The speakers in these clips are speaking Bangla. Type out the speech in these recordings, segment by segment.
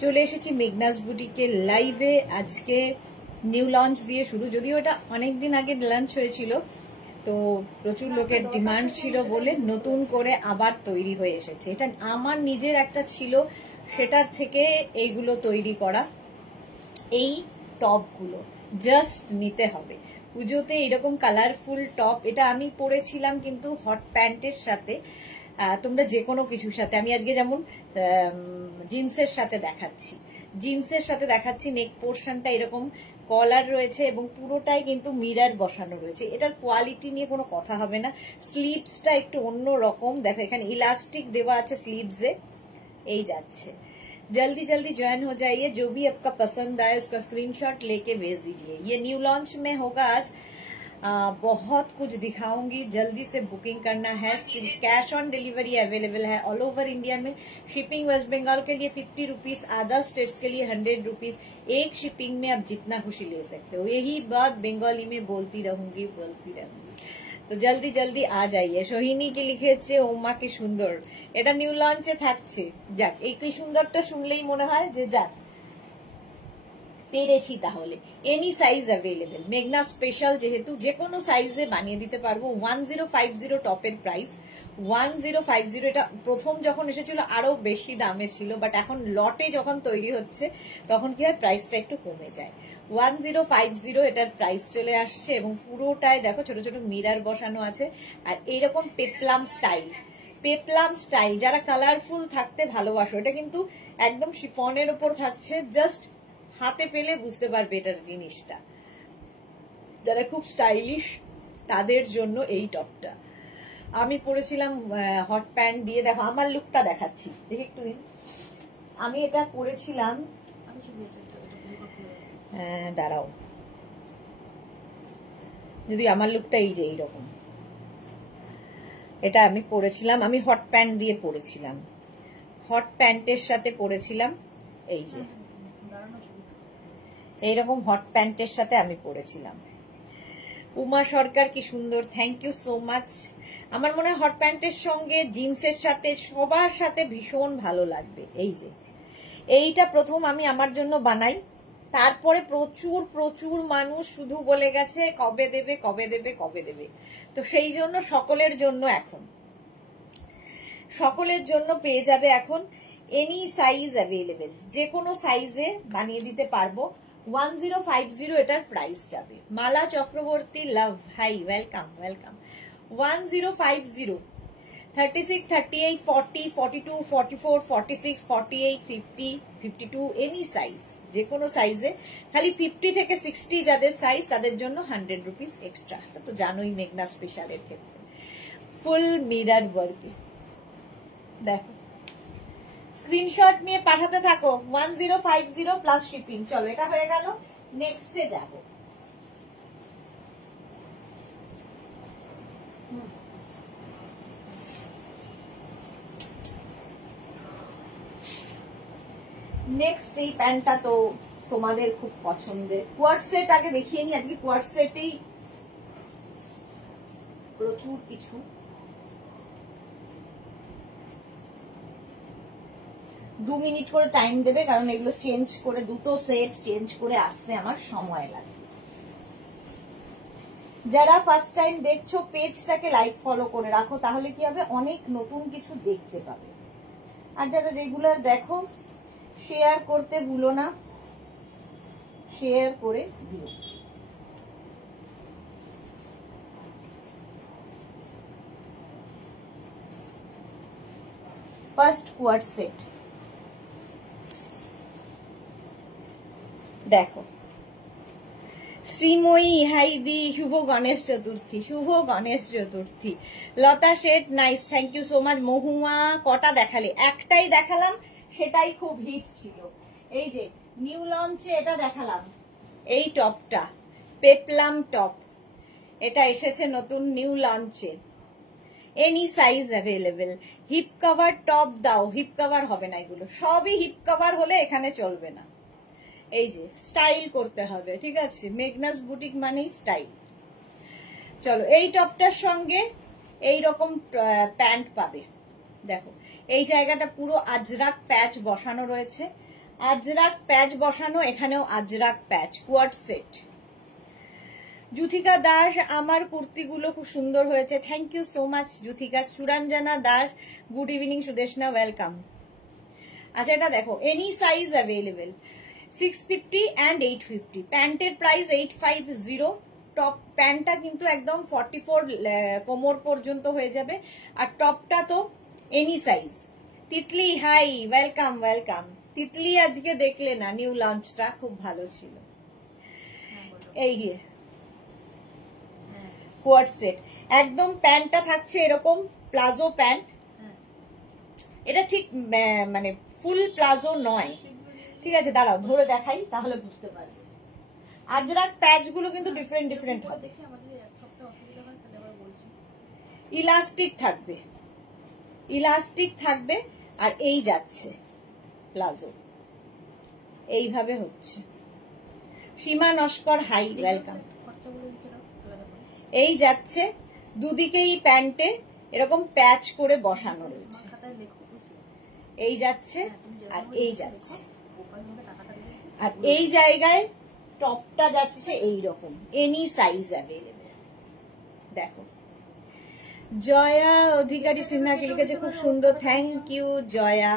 চলে এসেছি মেঘনাস বুটিকের লাইভে। আজকে নিউ লঞ্চ দিয়ে শুরু, যদিও এটা অনেকদিন আগে লঞ্চ হয়েছিল, তো প্রচুর লোকের ডিমান্ড ছিল বলে নতুন করে আবার তৈরি হয়ে এসেছে। এটা আমার নিজের একটা ছিল, সেটার থেকে এইগুলো তৈরি করা। এই টপগুলো জাস্ট নিতে হবে পুজোতে, এরকম কালারফুল টপ। এটা আমি পরেছিলাম কিন্তু হট প্যান্টের সাথে, তোমরা যে কোনো কিছুর সাথে। আমি আজকে যেমন জিন্সের সাথে দেখাচ্ছি, নেক পোর্শনটা এরকম কলার রয়েছে এবং পুরোটাই কিন্তু মিরর বসানো রয়েছে। এটার কোয়ালিটি নিয়ে কোনো কথা হবে না। স্লিভসটা একটু অন্য রকম, দেখো এখানে ইলাস্টিক দেওয়া আছে স্লিভসে, এই যাচ্ছে। जल्दी जल्दी ज्वाइन हो जाइए, जो भी आपका पसंद आए उसका स्क्रीनशॉट लेके भेज दीजिए। ये न्यू लॉन्च में होगा आज, बहुत कुछ दिखाऊंगी। जल्दी से बुकिंग करना है। कैश ऑन डिलीवरी अवेलेबल है ऑल ओवर इंडिया में। शिपिंग वेस्ट बंगाल के लिए 50 रुपीज, अदर स्टेट्स के लिए 100 रुपीज। एक शिपिंग में आप जितना खुशी ले सकते हो। यही बात बंगाली में बोलती रहूंगी। তো জলদি জলদি আ যাইয়ে। সোহিনী কি লিখেছে, ওমা কি সুন্দর। এটা নিউ লঞ্চে থাকছে। যাক, এই কি সুন্দরটা শুনলেই মনে হয় যে যাক পেরেছি। তাহলে এনি সাইজ অ্যাভেলেবেল, মেঘনা স্পেশাল যেহেতু যে কোনো সাইজে বানিয়ে দিতে পারবো। 1050 টপের প্রাইস 1050। এটা প্রথম যখন এসেছিল আরো বেশি দামে ছিল, বাট এখন লটে যখন তৈরি হচ্ছে তখন কি হয়, প্রাইসটা একটু কমে যায়। 1050 এটার প্রাইস চলে আসছে এবং পুরোটায় দেখো ছোট ছোট মিরর বসানো আছে। আর এইরকম পেপলাম স্টাইল যারা কালারফুল থাকতে ভালোবাসো, এটা কিন্তু একদম শিফনের ওপর থাকছে। জাস্ট হাতে পেলে বুঝতে পারবে এটার জিনিসটা। যারা খুব স্টাইলিশ তাদের জন্য এই টপটা। আমি পরেছিলাম হট প্যান্ট দিয়ে। দেখো আমার লুকটা দেখাচ্ছি, দেখি একটু দিন। আমি এটা পরেছিলাম, দাঁড়াও, যদি আমার লুকটা এই যে এইরকম, এটা আমি পরেছিলাম। আমি হট প্যান্ট দিয়ে পরেছিলাম, হট প্যান্টের সাথে পরেছিলাম। এই যে এইরকম হট প্যান্টের সাথে আমি পরেছিলাম। উমা সরকার কি সুন্দর, থ্যাংক ইউ সো মাচ। আমার মনে হয় হট প্যান্টের সঙ্গে জিন্সের সাথে সবার সাথে ভীষণ ভালো লাগবে। এই যে এইটা প্রথম আমি আমার জন্য বানাই, তারপরে প্রচুর প্রচুর মানুষ শুধু বলে গেছে কবে দেবে কবে দেবে কবে দেবে। তো সেই জন্য সকলের জন্য এখন, সকলের জন্য পেয়ে যাবে এখন এনি সাইজ অ্যাভেলেবেল, যে কোনো সাইজে বানিয়ে দিতে পারবো। 1050 এটার প্রাইস যাবে। মালা চক্রবর্তী লাভ, high, welcome welcome. 1050 36, 38, 40, 42, 44, 46, 48, 50, 52 any size, যে কোনো সাইজে। খালি 50 থেকে 60 যাদের সাইজ তাদের জন্য 100 রুপিস এক্সট্রা। তো জানোই মেঘনা স্পেশালের ক্ষেত্রে ফুল মিরর ওয়ার্কে। দেখো স্ক্রিনশট নিয়ে পাঠাতে থাকো। 1050 প্লাস শিপিং। চলো এটা হয়ে গেল, নেক্সটে যাব। নেক্সট এই প্যান্টটা তো তোমাদের খুব পছন্দের। কোয়ার্ড সেট আগে দেখিয়ে নি। আজকে কোয়ার্ড সেটেই প্রচুর কিছু। 2 মিনিট করে টাইম দেবে, কারণ এগুলো চেঞ্জ করে, দুটো সেট চেঞ্জ করে আসতে আমার সময় লাগে। যারা ফার্স্ট টাইম দেখছো পেজটাকে লাইক ফলো করে রাখো, তাহলে কি হবে, অনেক নতুন কিছু দেখতে পাবে। আর যারা রেগুলার দেখো শেয়ার করতে ভুলো না, শেয়ার করে দিও। ফার্স্ট কোয়ার্ড সেট দেখো। শ্রীময়ী হাইদি, শুভ গণেশ চতুর্থী, শুভ Ganesh Chaturthi. Lata Sheth nice, thank you so much. Mahua কটা দেখালে? একটাই দেখালাম, সেটাই খুব হিট ছিল। এই যে নিউ লঞ্চে এটা দেখালাম, এই টপটা পেপলাম টপ, এটা এসেছে নতুন নিউ লঞ্চে। Any size available. Hip cover top দাও, হিপ কভার হবে না, এগুলো সবই হিপ কভার হলে এখানে চলবে না। এই যে স্টাইল করতে হবে, ঠিক আছে। মেঘনাস বুটিক মানেই স্টাইল। চলো এই টপটার সঙ্গে এই রকম প্যান্ট পাবে। দেখো এই জায়গাটা পুরো আজরাক প্যাচ বসানো রয়েছে, আজরাক প্যাচ বসানো, এখানেও Ajrakh patch, coord set. Juthika Das, আমার কুর্তিগুলো খুব সুন্দর হয়েছে, thank you so much Juthika. Suranjana Das, good evening Sudeshna, welcome. আচ্ছা এটা দেখো, এনি সাইজ অ্যাভেলেবেল, 650 and 850। প্যান্টের প্রাইস 850। টপ প্যান্টটা কিন্তু একদম 44 কোমর পর্যন্ত হয়ে যাবে, আর টপটা তো any size. Titli hi, welcome welcome. Titli আজকে দেখলে না নিউ লঞ্চটা, খুব ভালো ছিল। এই যে কোয়ার্ড সেট, একদম প্যান্টটা থাকছে এরকম প্লাজো প্যান্ট, এটা ঠিক মানে ফুল প্লাজো নয়, ঠিক আছে দাঁড়াও ধরে দেখাই তাহলে বুঝতে পারবে। আজরাক প্যাচ গুলো কিন্তু ডিফারেন্ট ডিফারেন্ট হবে, ইলাস্টিক থাকবে, ইলাস্টিক থাকবে। আর এই যাচ্ছে প্লাজো, এইভাবে হচ্ছে। সীমা নস্কর হাই, ওয়েলকাম। এই যাচ্ছে দুদিকেই প্যান্টে এরকম প্যাচ করে বসানো রয়েছে, এই যাচ্ছে আর এই যাচ্ছে, আর এই জায়গায় টপটা যাচ্ছে এইরকম, এনি সাইজ অ্যাভেলেবেল। দেখো জয়া অধিকারী সিনহাকে লিখেছে, খুব সুন্দর, থ্যাংক ইউ জয়া।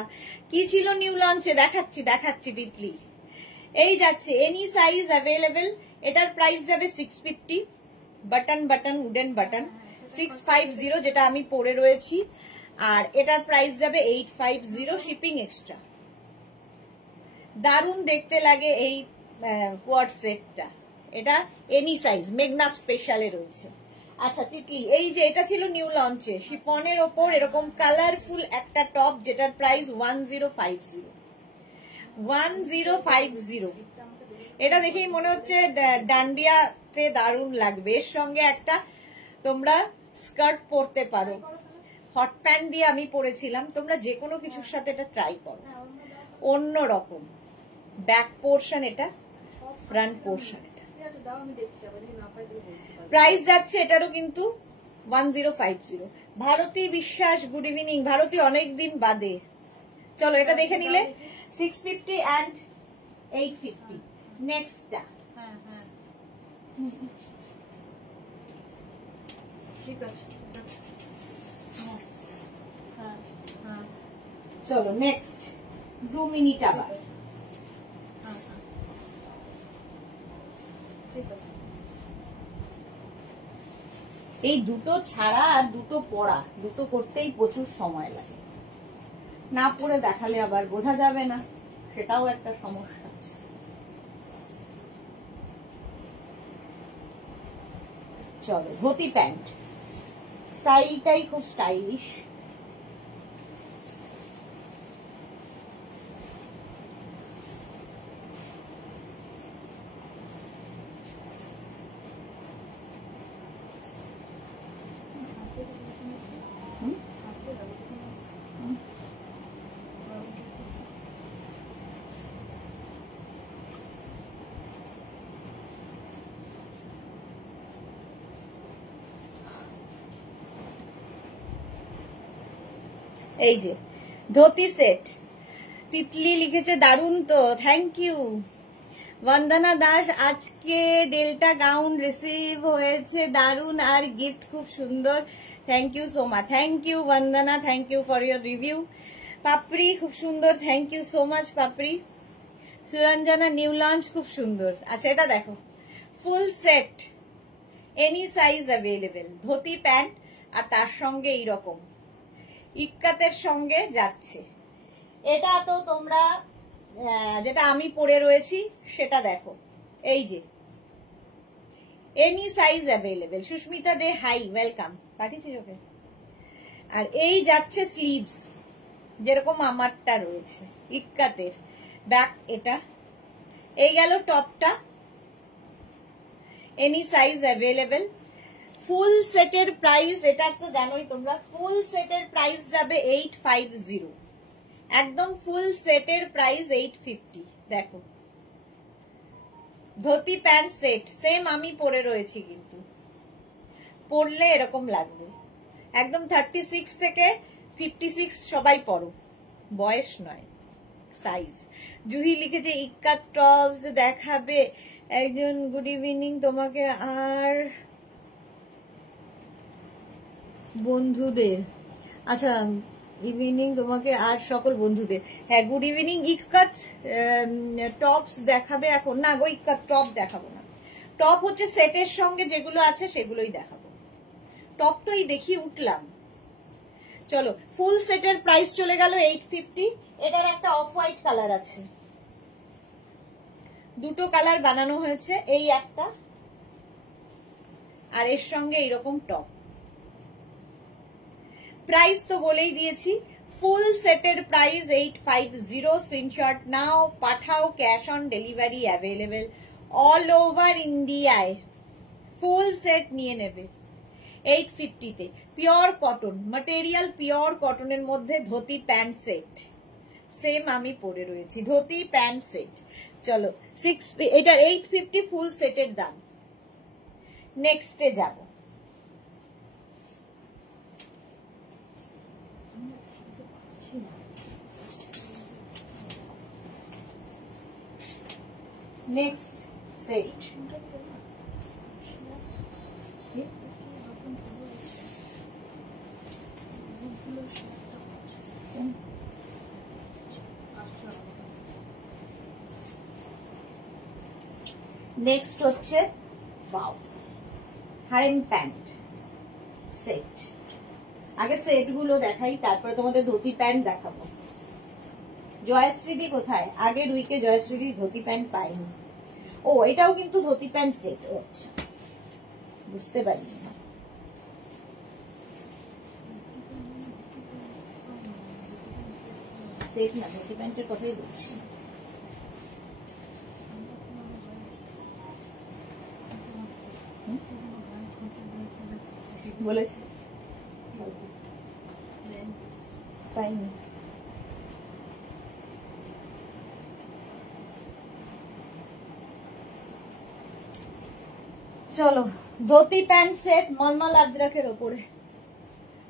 কি ছিল নিউ লঞ্চে, দেখাচ্ছি দেখাচ্ছি তিতলি। এই যাচ্ছে এনি সাইজ অ্যাভেলেবেল, এটার প্রাইস যাবে 650, বাটন বাটন উডেন বাটন 650 যেটা আমি পরে রয়েছি, আর এটার প্রাইস যাবে 850, শিপিং এক্সট্রা। দারুণ দেখতে লাগে এই কোয়ার্ড সেটটা, এটা এনি সাইজ, মেঘনা স্পেশালে রয়েছে। আচ্ছা তিতলি, এই যে এটা ছিল নিউ লঞ্চে, শিফনের ওপর এরকম কালারফুল একটা টপ, যেটার প্রাইস 1050। 1050, এটা দেখেই মনে হচ্ছে ডান্ডিয়াতে দারুণ লাগবে। এর সঙ্গে একটা তোমরা স্কার্ট পরতে পারো, হট প্যান্ট দিয়ে আমি পরেছিলাম, তোমরা যে কোনো কিছুর সাথে এটা ট্রাই করো। অন্য রকম ব্যাক পোর্শন, এটা ফ্রন্ট পোর্শন। এটা প্রাইস যাচ্ছে এটারও কিন্তু 1050। ভারতী বিশ্বাস, গুড ইভিনিং ভারতী, অনেকদিন বাদে। চলো এটা দেখে নিলে 650 and 850। নেক্সটটা ঠিক আছে, চলো নেক্সট 2 মিনিট আবার। এই দুটো ছাড়া আর দুটো পড়া, দুটো করতেই প্রচুর সময় লাগে, না পরে দেখালে আবার বোঝা যাবে না, সেটাও একটা সমস্যা। চলো ধুতি প্যান্ট, স্টাইলটাই খুব স্টাইলিশ। এই যে ধুতি সেট, তিতলি লিখেছে দারুন তো, থ্যাংক ইউ। বন্দনা দাস, আজকে ডেল্টা গাউন রিসিভ হয়েছে, দারুন, আর গিফট খুব সুন্দর, thank you so much. Thank you Bandana, thank you for your review. Papri খুব সুন্দর, thank you so much Papri. Suranjana, new launch খুব সুন্দর। আচ্ছা এটা দেখো, full set, any size available, dhoti pant, আর তার সঙ্গে এইরকম ইক্কাতের সঙ্গে যাচ্ছে। এটা তো তোমরা যেটা আমি পরে রয়েছি সেটা দেখো, এই যে এনি সাইজ অ্যাভেলেবেল। সুস্মিতা দে হাই, ওয়েলকাম, পাঠিয়েছি ওকে। আর এই যাচ্ছে স্লিভস, যেরকম আমারটা রয়েছে ইক্কাতের, ব্যাক এটা। এই গেল টপটা, এনি সাইজ অ্যাভেলেবেল। ফুল সেটের প্রাইস, এটা তো জানোই তোমরা, ফুল সেটের প্রাইস যাবে 850, একদম ফুল সেটের প্রাইস 850। দেখো ধুতি প্যান্ট সেট, সেম আমি পরে রয়েছি, কিন্তু পরলে এরকম লাগবে। একদম 36 থেকে 56 সবাই পরো, বয়স নয়। সাইজ। জুহি লিখেছে ইক্কাত টপস দেখাবে একজন, গুড ইভিনিং তোমাকে আর বন্ধুদের। আচ্ছা, ইভিনিং তোমাকে আর সকল বন্ধুদের। হ্যাঁ, গুড ইভিনিং। ইক্কাত টপস দেখাবে এখন? না গো, ইক্কাত টপ দেখাবো না। টপ হচ্ছে সেটের সঙ্গে যেগুলো আছে সেগুলোই দেখাবো। টপ তো এই দেখিয়ে উঠলাম। চলো, ফুল সেটের প্রাইস চলে গেল 850। এটার একটা অফ হোয়াইট কালার আছে, দুটো কালার বানানো হয়েছে, এই একটা আর এর সঙ্গে এইরকম টপ। প্রাইস তো বলেই দিয়েছি, ফুল সেটের প্রাইস 850। স্ক্রিনশট নাও, পাঠাও, cash on delivery available all over ইন্ডিয়ায়। ফুল সেট নিয়ে নেবে 850-তে। পিওর কটন ম্যাটেরিয়াল, পিওর কটনের মধ্যে ধুতি প্যান্ট সেট, সেম আমি পরে রয়েছি, ধুতি প্যান্ট সেট। চলো, এটার 850 ফুল সেটের দাম। নেক্সটে যাব। নেক্সট সেট নেক্সট হচ্ছে ওয়াও হারেন প্যান্ট সেট। আগে সেট গুলো দেখাই, তারপরে তোমাদের ধুতি প্যান্ট দেখাবো। জয়শ্রীদি কোথায়? আগের উইকে জয়শ্রীদি ধুতি প্যান্ট পাইনি। ও, এটাও কিন্তু ধুতি প্যান্ট সেট। আচ্ছা, বুঝতে পারিনি না। সেট না, ধুতি প্যান্টের কথাই বলছি। বলেছি পাইনি। চলো, ধুতি প্যান্ট সেট মলমল আজরাকের ওপরে,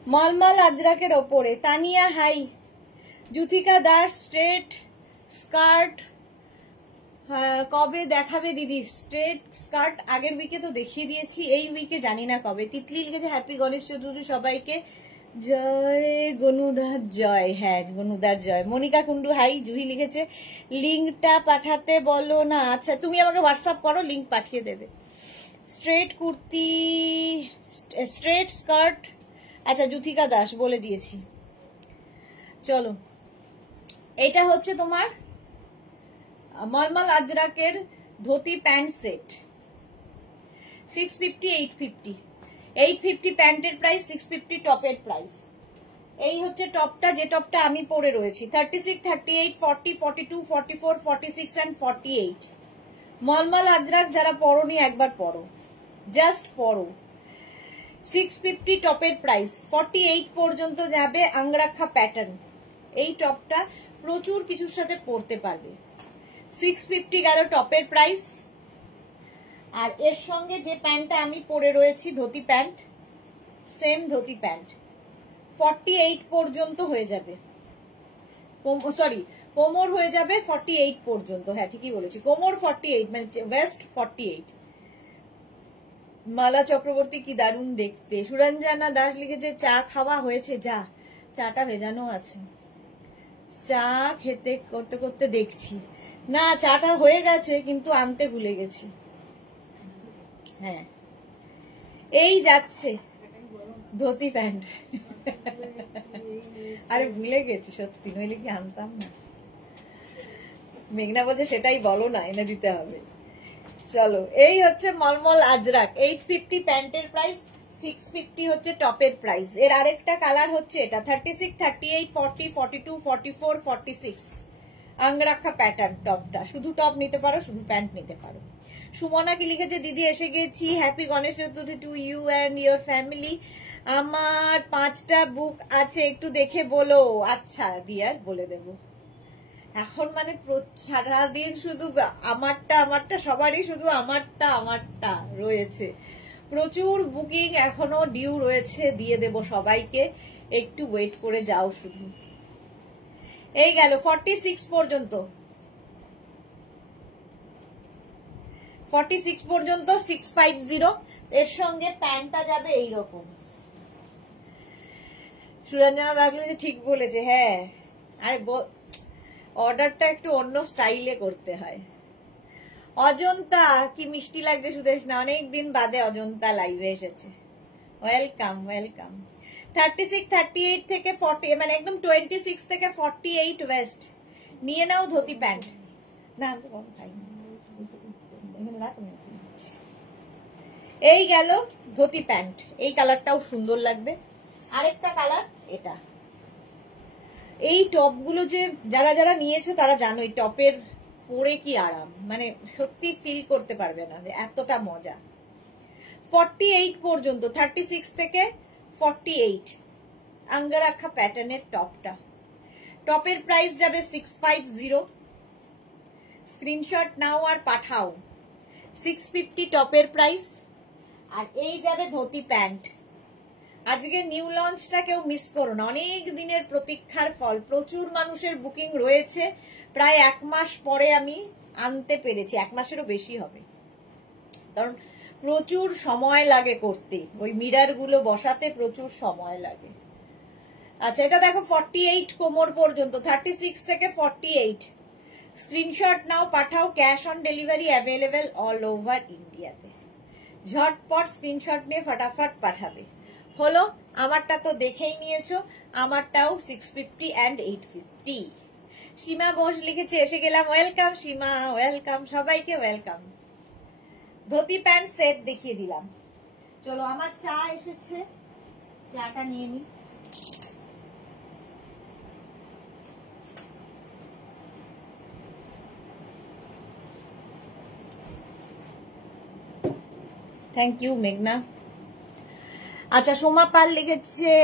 মলমল আজরাকের ওপরে। Tania hi. Juthika Das straight skirt কবে দেখাবে দিদি? স্ট্রেট স্কার্ট আগের উইকে তো দেখিয়ে দিয়েছি, এই উইকে জানি না কবে। তিতলি লিখেছে হ্যাপি গণেশ চতুর্থী সবাইকে, জয় গনুদার জয়। হ্যাঁ, গনুদার জয়। মনিকা কুন্ডু হাই। জুহি লিখেছে লিঙ্কটা পাঠাতে বলো না। আচ্ছা, তুমি আমাকে হোয়াটসঅ্যাপ করো, লিঙ্ক পাঠিয়ে দেবে। Straight kurti, straight skirt. আচ্ছা, জুথিকা দাস বলে দিয়েছি। চলো, এটা হচ্ছে তোমার মলমল আজরাকের ধুতি প্যান্ট সেট, 650 850। 850 প্যান্টের প্রাইস, 650 টপের প্রাইস। এই হচ্ছে টপটা, যে টপটা আমি পরে রয়েছি। 36, 38, 40, 42, 44, 46 and 48। মলমল আজরাক যারা পরোনি একবার পরো, জাস্ট পরো। 650 টপের প্রাইস, 48 পর্যন্ত যাবে। আংরাক্ষা প্যাটার্ন। এই টপটা প্রচুর কিছুর সাথে পরতে পারবে। 650 গেল টপের প্রাইস। আর এর সঙ্গে যে প্যান্টটা আমি পরে রয়েছি, dhoti pant, same dhoti pant, 48 পর্যন্ত হয়ে যাবে। সরি, কোমর হয়ে যাবে 48 পর্যন্ত। হ্যাঁ, ঠিকই বলেছি, কোমর 48, মানে ওয়েস্ট 48। মালা চক্রবর্তী কি দারুণ দেখতে। সুরঞ্জনা দাস লিখেছে চা খাওয়া হয়েছে? যা, চাটা ভেজানো আছে, চা খেতে করতে করতে দেখছি। না, চাটা হয়ে গেছে কিন্তু আনতে ভুলে গেছি। হ্যাঁ, এই যাচ্ছে ধুতি প্যান্ট। আরে ভুলে গেছি সত্যি, নইলে কি আনতাম না। মেঘনা বলছে সেটাই বলো না, এনে দিতে হবে। চলো, এই হচ্ছে মলমল আজরাক। 850 প্যান্টের প্রাইস, 650 হচ্ছে টপের প্রাইস। এর আরেকটা কালার হচ্ছে এটা, 36, 38, 40, 42, 44, 46। আংরাক্ষা প্যাটার্ন টপটা। শুধু টপ নিতে পারো, শুধু প্যান্ট নিতে পারো। সুমনা কি লিখেছে দিদি এসে গেছি, happy Ganesh Chaturthi to you and your family. আমার 5টা বুক আছে, একটু দেখে বলো। আচ্ছা দিয়ার, বলে দেব। এখন মানে সারাদিন শুধু আমারটা সবারই শুধু আমারটা রয়েছে। প্রচুর বুকিং এখনো ডিউ রয়েছে, দিয়ে দেব সবাইকে, একটু ওয়েট করে যাও শুধু। এই গেল 46 পর্যন্ত, 46 পর্যন্ত 650। এর সঙ্গে প্যান্টটা যাবে এইরকম। সুরঞ্জনা দেখলো যে ঠিক বলেছে, হ্যাঁ। আর অর্ডারটা একটু অন্য স্টাইলে করতে হয়। অজন্তা, কি মিষ্টি লাগছে সুদেশনা, অনেকদিন বাদে অজন্তা লাইভে এসেছে। Welcome welcome. 36, 38 থেকে 40, মানে একদম 26 থেকে 48 ওয়েস্ট নিয়ে নাও ধুতি প্যান্ট। না আমি তো কম খাই না। এই গেল ধুতি প্যান্ট, এই কালারটাও সুন্দর লাগবে। আরেকটা কালার এটা। এই টপ গুলো যে যারা যারা নিয়েছো তারা জানো এই টপের পরে কি আরাম, মানে সত্যি ফিল করতে পারবে না যে এতটা মজা। 48 পর্যন্ত, 36 থেকে 48 আঙ্গারাখা প্যাটার্নের টপটা। টপের প্রাইস যাবে 650। স্ক্রিনশট নাও আর পাঠাও। 650 টপের প্রাইস। আর এই যাবে ধুতি প্যান্ট। আজকে নিউ লঞ্চটা কেউ মিস করো না, অনেক দিনের প্রতীক্ষার ফল। প্রচুর মানুষের বুকিং রয়েছে, প্রায় 1 মাস পরে আমি আনতে পেরেছি, 1 মাসেরও বেশি হবে, কারণ প্রচুর সময় লাগে করতে, ওই মিরার গুলো বসাতে প্রচুর সময় লাগে। আচ্ছা এটা দেখো 48 কোমর পর্যন্ত, 36 থেকে 48। স্ক্রিনশট নাও পাঠাও। Cash on delivery available all over ইন্ডিয়াতে। ঝটপট স্ক্রিনশট নিয়ে ফটাফট পাঠাবে। হলো, আমারটা তো দেখেই নিয়েছো, আমারটাও 650 and 850। সীমা বোস লিখেছে এসে গেলাম। ওয়েলকাম সীমা, ওয়েলকাম, সবাইকে ওয়েলকাম। ধুতি প্যান্ট সেট দেখিয়ে দিলাম। চলো আমার চা এসেছে, চাটা নিয়ে নি। থ্যাংক ইউ মেঘনা। আচ্ছা সোমা পাল লিখেছে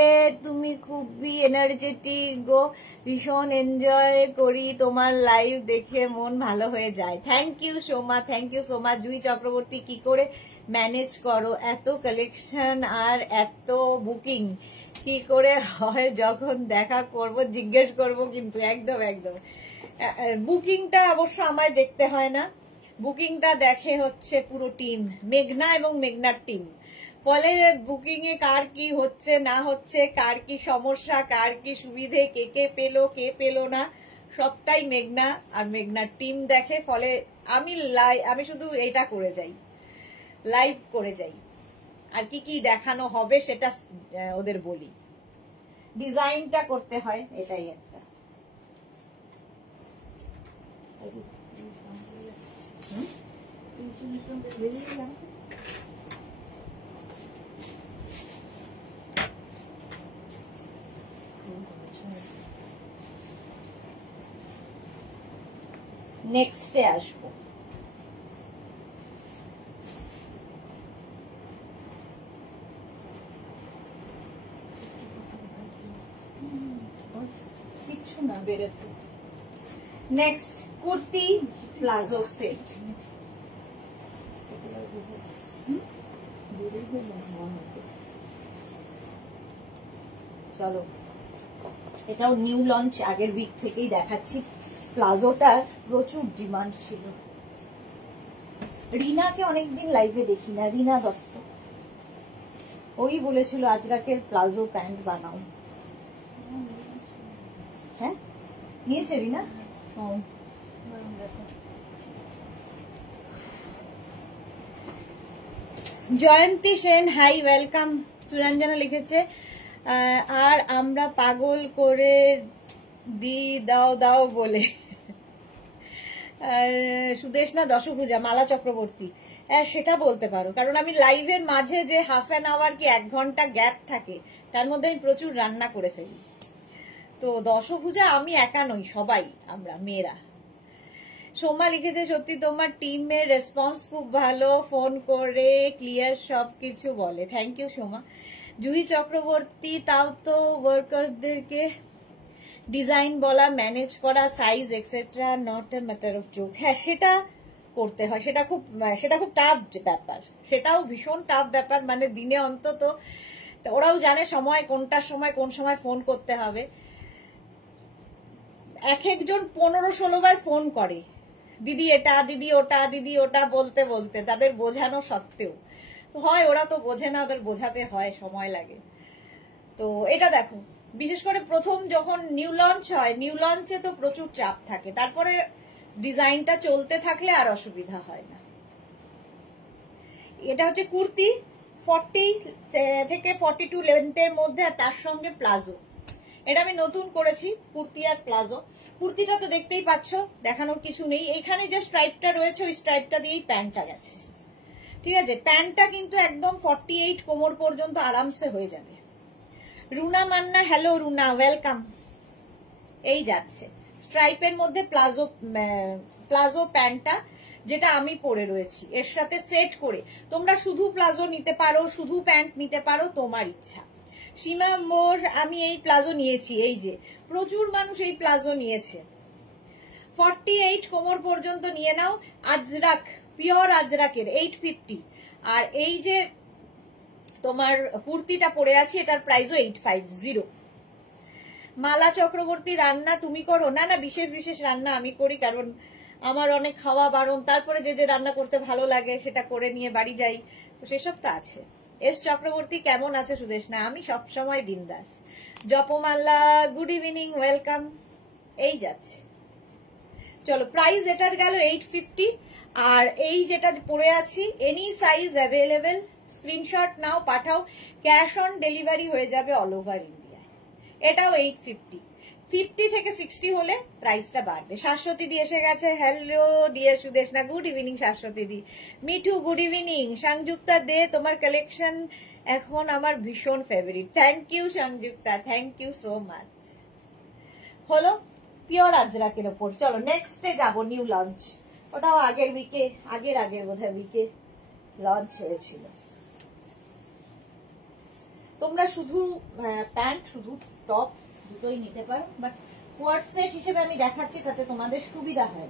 তুমি খুবই এনার্জেটিক গো, ভীষণ এনজয় করি তোমার লাইভ দেখে, মন ভালো হয়ে যায়। Thank you Soma, thank you Soma. Jui Chakraborty, কি করে ম্যানেজ করো এত কালেকশন আর এত বুকিং, কি করে হয়? যখন দেখা করব জিজ্ঞেস করব, কিন্তু একদম একদম বুকিংটা অবশ্য আমায় দেখতে হয় না, বুকিংটা দেখে হচ্ছে পুরো টিম, মেঘনা এবং মেঘনার টিম। ফলে বুকিং এ কার কি হচ্ছে না হচ্ছে, কার কি সমস্যা, কার কি সুবিধে, কে কে পেলো কে পেলো না, সবটাই মেঘনা আর মেঘনার টিম দেখে। ফলে আমি শুধু এটা করে যাই, লাইভ করে যাই, আর কি কি দেখানো হবে সেটা ওদের বলি, ডিজাইনটা করতে হয়, এটাই একটা। নেক্সটে আসবো। কিচ্ছু না, বেড়েছে। Next kurti palazzo set. চলো এটাও নিউ লঞ্চ, আগের উইক থেকেই দেখাচ্ছি। প্লাজোটার প্রচুর ডিমান্ড ছিল। রিনাকে অনেকদিন লাইভে দেখি না, রিনা দত্ত, ওই বলেছিল আজরাকের প্লাজো প্যান্ট বানাও। হ্যাঁ নিয়েছে রিনা। জয়ন্তী সেন, হাই ওয়েলকাম। সুরঞ্জনা লিখেছে আর আমরা পাগল করে দি দাও দাও বলে। সুদেশনা দশভূজা, মালা চক্রবর্তী, সেটা বলতে পারো, কারণ আমি লাইভের মাঝে যে হাফ অ্যান আওয়ার কি 1 ঘন্টা গ্যাপ থাকে, তার মধ্যে আমি প্রচুর রান্না করে ফেলি। তো দশভূজা আমি একা নই, সবাই আমরা মেয়েরা। সোমা লিখেছে সত্যি তোমার টিমের রেসপন্স খুব ভালো, ফোন করে ক্লিয়ার সবকিছু বলে। Thank you Soma. জুহি চক্রবর্তী, তাও তো ওয়ার্কারদেরকে ডিজাইন বলা, ম্যানেজ করা, size extra not a matter of joke. হ্যাঁ সেটা করতে হয়, সেটা খুব টাফ ব্যাপার, সেটাও ভীষণ টাফ ব্যাপার। মানে দিনে অন্তত ওরাও জানে সময় কোনটার সময় কোন সময় ফোন করতে হবে। এক একজন 15-16 বার ফোন করে, দিদি এটা, দিদি ওটা, দিদি ওটা বলতে বলতে, তাদের বোঝানো সত্ত্বেও হয়, ওরা তো বোঝে না, ওদের বোঝাতে হয়, সময় লাগে। তো এটা দেখো, বিশেষ করে প্রথম যখন নিউ লঞ্চ হয়, নিউ লঞ্চে তো প্রচুর চাপ থাকে, তারপরে ডিজাইনটা চলতে থাকলে আর অসুবিধা হয় না। এটা হচ্ছে কুর্তি, 40 থেকে 42 লেন্থের মধ্যে, আর তার সঙ্গে প্লাজো। এটা আমি নতুন করেছি, কুর্তি আর প্লাজো। কুর্তিটা তো দেখতেই পাচ্ছ, দেখানোর কিছু নেই, এইখানে যে স্ট্রাইপটা রয়েছে ওই স্ট্রাইপটা দিয়েই প্যান্টটা গেছে, ঠিক আছে। প্যান্টটা কিন্তু একদম 48 কোমর পর্যন্ত আরামসে হয়ে যাবে। Runa Manna, hello Runa, welcome. এই যাচ্ছে স্ট্রাইপের মধ্যে প্লাজো প্যান্টটা, যেটা আমি পরে রয়েছি, এর সাথে সেট করে তোমরা শুধু প্লাজো নিতে পারো, শুধু প্যান্ট নিতে পারো, তোমার ইচ্ছা। সীমা মোর, আমি এই প্লাজো নিয়েছি, এই যে প্রচুর মানুষ এই প্লাজো নিয়েছে। 48 কোমর পর্যন্ত নিয়ে নাও। আজরাক, পিওর আজরাকের 850। আর এই যে তোমার কুর্তিটা পরে আছি, এটার প্রাইসও 850। মালা চক্রবর্তী, রান্না তুমি করো? না না, বিশেষ বিশেষ রান্না আমি করি, কারণ আমার অনেক খাওয়া বারণ, তারপরে যে যে রান্না করতে ভালো লাগে সেটা করে নিয়ে বাড়ি যাই, তো সেসব তো আছে। এস চক্রবর্তী, কেমন আছে সুদেশ? না, আমি সবসময় বিন্দাস। জপমালা, গুড ইভিনিং, ওয়েলকাম। এই যাচ্ছে, চলো প্রাইস এটার গেল 850। আর এই যেটা পরে আছি, এনি সাইজ অ্যাভেলেবেল, স্ক্রিনশট নাও, পাঠাও, ক্যাশ অন ডেলিভারি হয়ে যাবে অল ওভার ইন্ডিয়ায়। এটাও 850। 50 থেকে 60 হলে প্রাইসটা বাড়বে। শাশ্বতী দি এসে গেছে, হ্যালো ডিয়ার সুদেশ না, গুড ইভিনিং শাশ্বতী দি। Mithu, good evening. সংযুক্তা দে, তোমার কালেকশন এখন আমার ভীষণ favourite. Thank you Sanjukta, thank you so much. হলো পিওর আজরাকের ওপর। চলো নেক্সটে যাবো, নিউ লঞ্চ। ওটাও আগের উইকে, আগের বোধহয় উইকে লঞ্চ হয়েছিল। তোমরা শুধু প্যান্ট, শুধু টপ দুটোই নিতে পারো, বাট কোয়ার্ড সেট হিসেবে আমি দেখাচ্ছি, তাতে তোমাদের সুবিধা হয়।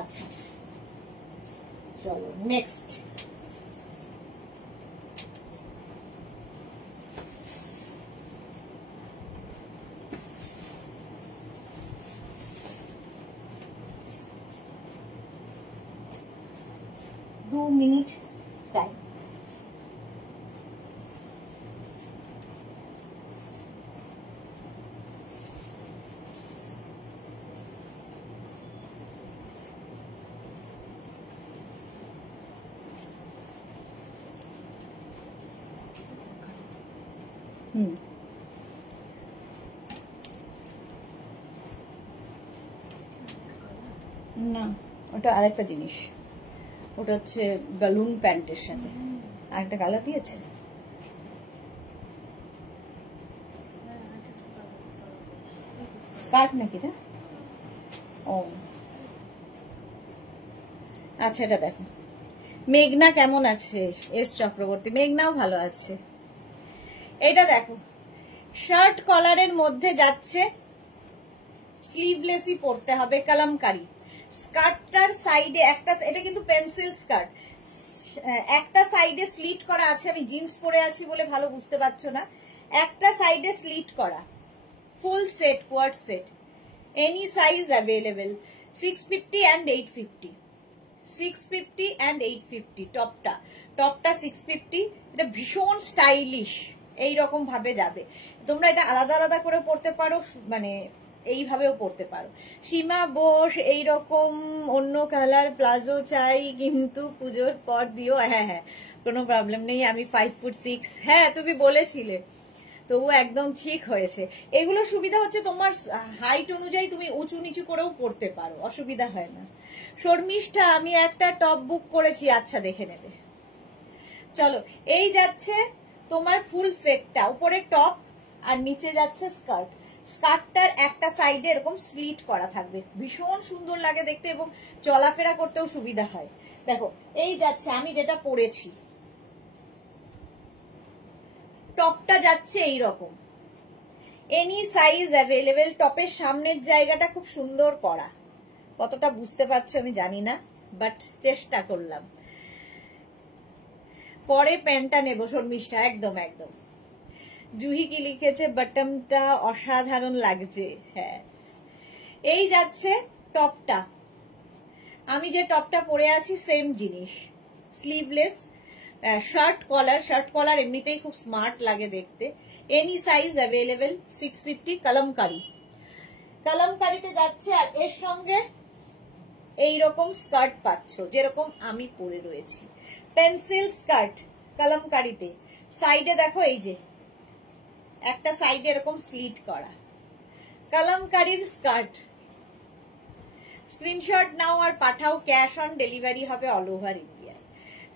আচ্ছা চলো নেক্সট। दो मिनट टाइम। না, ওটা আরেকটা জিনিস, ওটা হচ্ছে বালুন প্যান্টের সাথে আরেকটা কালার দিয়েছে। স্কার্ট নাকি না? ও আচ্ছা, এটা দেখো। মেঘনা কেমন আছে? এস চক্রবর্তী, মেঘনাও ভালো আছে। এটা দেখো, শার্ট কলারের মধ্যে যাচ্ছে, স্লিভলেসই পরতে হবে, কলমকারি। স্কার্টটার সাইডে একটা, এটা কিন্তু পেন্সিল স্কার্ট, একটা সাইডে স্লিট করা আছে, আমি জিন্স পরে আছি বলে ভালো বুঝতে পারছো না, একটা সাইডে স্লিট করা, full set, coord set, any size available. 650 and 850, 650 and 850। টপটা 650। এটা ভীষণ স্টাইলিশ, এইরকম ভাবে যাবে। তোমরা এটা আলাদা আলাদা করে পরতে পারো, মানে এইভাবেও পরতে পারো। সীমা বোস, এইরকম অন্য কালার প্লাজো চাই, কিন্তু পুজোর পর দিও। হ্যাঁ হ্যাঁ, কোনো প্রবলেম নেই, আমি 5 ফুট 6। হ্যাঁ তুমি বলেছিলে, তবু একদম ঠিক হয়েছে। এগুলো সুবিধা হচ্ছে তোমার হাইট অনুযায়ী তুমি উঁচু নিচু করেও পরতে পারো, অসুবিধা হয় না। শর্মিষ্ঠা, আমি একটা টপ বুক করেছি, আচ্ছা দেখে নেবে। চলো, এই যাচ্ছে তোমার ফুল সেটটা, উপরে টপ আর নিচে যাচ্ছে স্কার্ট। স্কার্টটার একটা সাইডে এরকম স্লিট করা থাকবে, ভীষণ সুন্দর লাগে দেখতে এবং চলাফেরা করতেও সুবিধা হয়। দেখো এই যাচ্ছে, আমি যেটা পরেছি, টপটা যাচ্ছে এইরকম, এনি সাইজ অ্যাভেলেবেল। টপের সামনের জায়গাটা খুব সুন্দর করা, কতটা বুঝতে পারছো আমি জানি না, বাট চেষ্টা করলাম। পরে প্যান্টটা নেবো শর্মিষ্ঠা, একদম একদম। জুহি কি লিখেছে, বটমটা অসাধারণ লাগছে। হ্যাঁ, এই যাচ্ছে টপটা। আমি যে টপটা পরে আছি সেম জিনিস, স্লিভলেস, শার্ট কলার এমনিতেই খুব স্মার্ট লাগে দেখতে। এনি সাইজ অ্যাভেলেবেল, 650, কালামকারিতে যাচ্ছে। আর এর সঙ্গে এইরকম স্কার্ট পাচ্ছ যেরকম আমি পরে রয়েছি, পেন্সিল স্কার্ট কালামকারিতে। সাইডে দেখো এই যে একটা সাইডে এরকম স্লিট করা কালামকারির স্কার্ট। স্ক্রিনশট নাও আর পাঠাও, ক্যাশ অন ডেলিভারি হবে অল ওভার ইন্ডিয়া।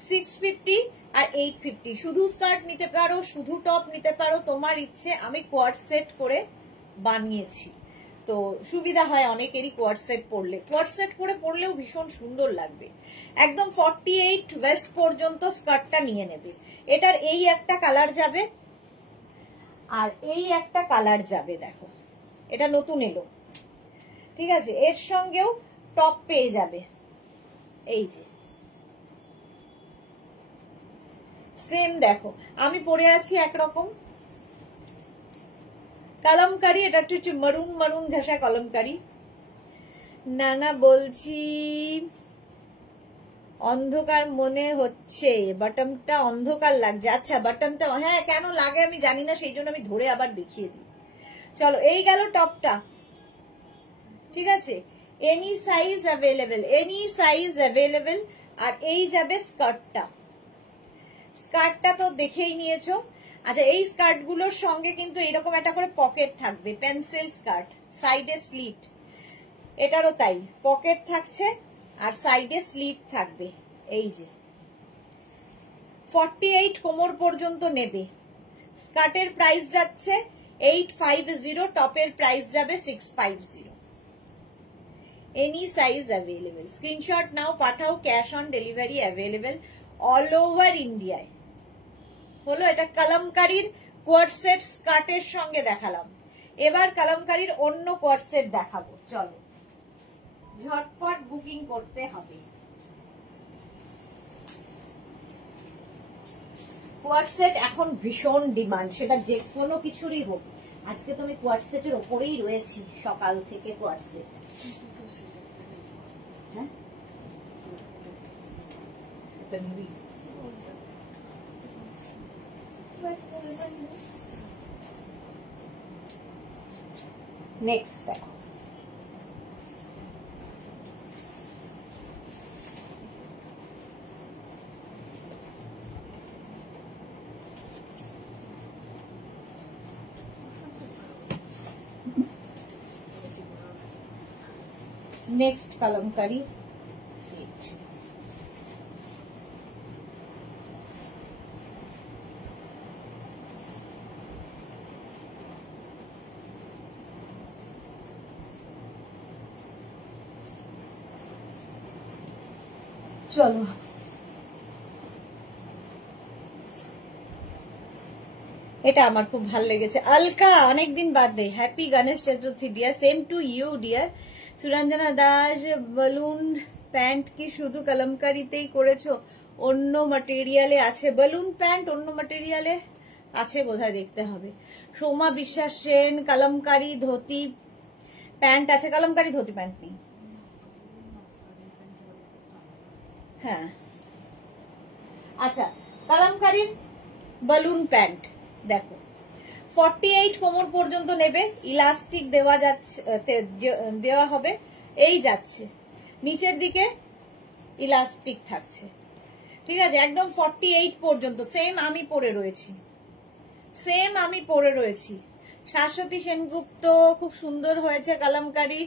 650 আর 850, শুধু স্কার্ট নিতে পারো, শুধু টপ নিতে পারো, তোমার ইচ্ছে। আমি কোয়ার্ড সেট করে বানিয়েছি, তো সুবিধা হয় অনেকেরই কোয়ার্ড সেট পরলে। কোয়ার্ড সেট করে পরলেও ভীষণ সুন্দর লাগবে। একদম 48 ওয়েস্ট পর্যন্ত স্কার্টটা নিয়ে নেবে। এটার এই একটা কালার যাবে আর এই একটা কালার যাবে, দেখো এটা নতুন এলো, ঠিক আছে। এর সঙ্গেও টপ পেয়ে যাবে, এই যে সেম। দেখো আমি পরে আছি একরকম কালামকারি, এটা একটু মারুন মারুন ঘাসা কালামকারি। নানা বলছি অন্ধকার মনে হচ্ছে, বাটনটা অন্ধকার লাগছে। আচ্ছা বাটনটা, হ্যাঁ কেন লাগে আমি জানি না, সেই জন্য আমি ধরে আবার দেখিয়ে দিই। চলো, এই গেল টপটা, ঠিক আছে। Any size available. আর এই যাবে স্কার্টটা। স্কার্টটা তো দেখেই নিয়েছো। আচ্ছা, এই স্কার্ট গুলোর সঙ্গে কিন্তু এরকম একটা করে পকেট থাকবে, পেন্সিল স্কার্ট, সাইডে স্লিট। এটারও তাই, পকেট থাকছে আর সাইডে স্লিট থাকবে, এই যে 48 কোমর পর্যন্ত নেবে। স্কার্টের প্রাইস যাচ্ছে 850, টপের প্রাইস যাবে 650। এনি সাইজ অ্যাভেলেবেল, স্ক্রিনশট নাও পাঠাও, cash on delivery available all over ইন্ডিয়ায়। হলো, এটা কালামকারির কোয়ার্ড সেট স্কার্টের সঙ্গে দেখালাম। এবার কালামকারির অন্য কোয়ার্ড সেট দেখাবো, চলো ঝটপট বুকিং করতে হবে। কোয়ার্ড সেট এখন ভীষণ ডিমান্ড, সেটা যে কোনো কিছুরই হোক। আজকে তো আমি কোয়ার্ড সেটের ওপরেই রয়েছি সকাল থেকে। কোয়ার্ড সেট, হ্যাঁ নেক্সট দেখো, নেক্সট কালামকারি সেট। চলো, এটা আমার খুব ভালো লেগেছে। আলকা, অনেকদিন বাদে happy Ganesh Chaturthi dear. Same to you dear. Suranjana Das, balloon pant কি শুধু কালামকারিতেই করেছো, অন্য ম্যাটেরিয়ালে আছে? বালুন প্যান্ট অন্য ম্যাটেরিয়ালে আছে বোধহয়, দেখতে হবে। সৌমা বিশ্বাস সেন, কালামকারি ধুতি প্যান্ট আছে, কালামকারি ধুতি প্যান্ট নেই। হ্যাঁ আচ্ছা, কালামকারির বালুন প্যান্ট দেখো 48 কোমর পর্যন্ত নেবে, ইলাস্টিক দেওয়া যাচ্ছে, দেওয়া হবে, এই যাচ্ছে নিচের দিকে ইলাস্টিক থাকছে, ঠিক আছে। একদম 48 পর্যন্ত সেম আমি পরে রয়েছি। শাশ্বতী সেনগুপ্ত, খুব সুন্দর হয়েছে কালামকারি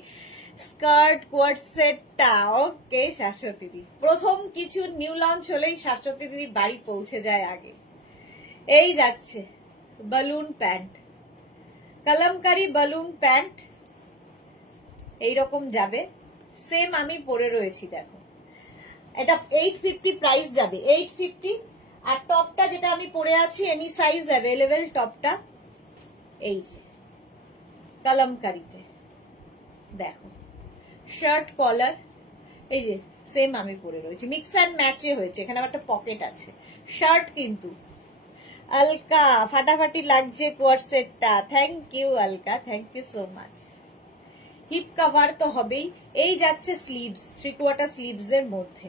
স্কার্ট কোয়ার্ড সেটটা। ওকে শাশ্বতী দিদি, প্রথম কিছু নিউ লঞ্চ হলেই শাশ্বতী দিদি বাড়ি পৌঁছে যায় আগে। এই যাচ্ছে বালুন প্যান্ট, কালামকারি বালুন প্যান্ট এইরকম যাবে, সেম আমি পরে রয়েছি। দেখো এটা 850 প্রাইস যাবে, 850। আর টপটা যেটা আমি পরে আছি এনি সাইজ অ্যাভেলেবেল, টপটা এই যে কালামকারিতে দেখো, শার্ট কলার, এই যে সেম আমি পরে রয়েছি, মিক্স অ্যান্ড ম্যাচে হয়েছে। এখানে একটা পকেট আছে, শার্ট কিন্তু अलका फाटाफाटी লাগছে কোয়ার সেটটা, thank you Alka, thank you so much. Hip cover তো হবেই। এই যাচ্ছে স্লিভস, 3/4 স্লিভস এর মধ্যে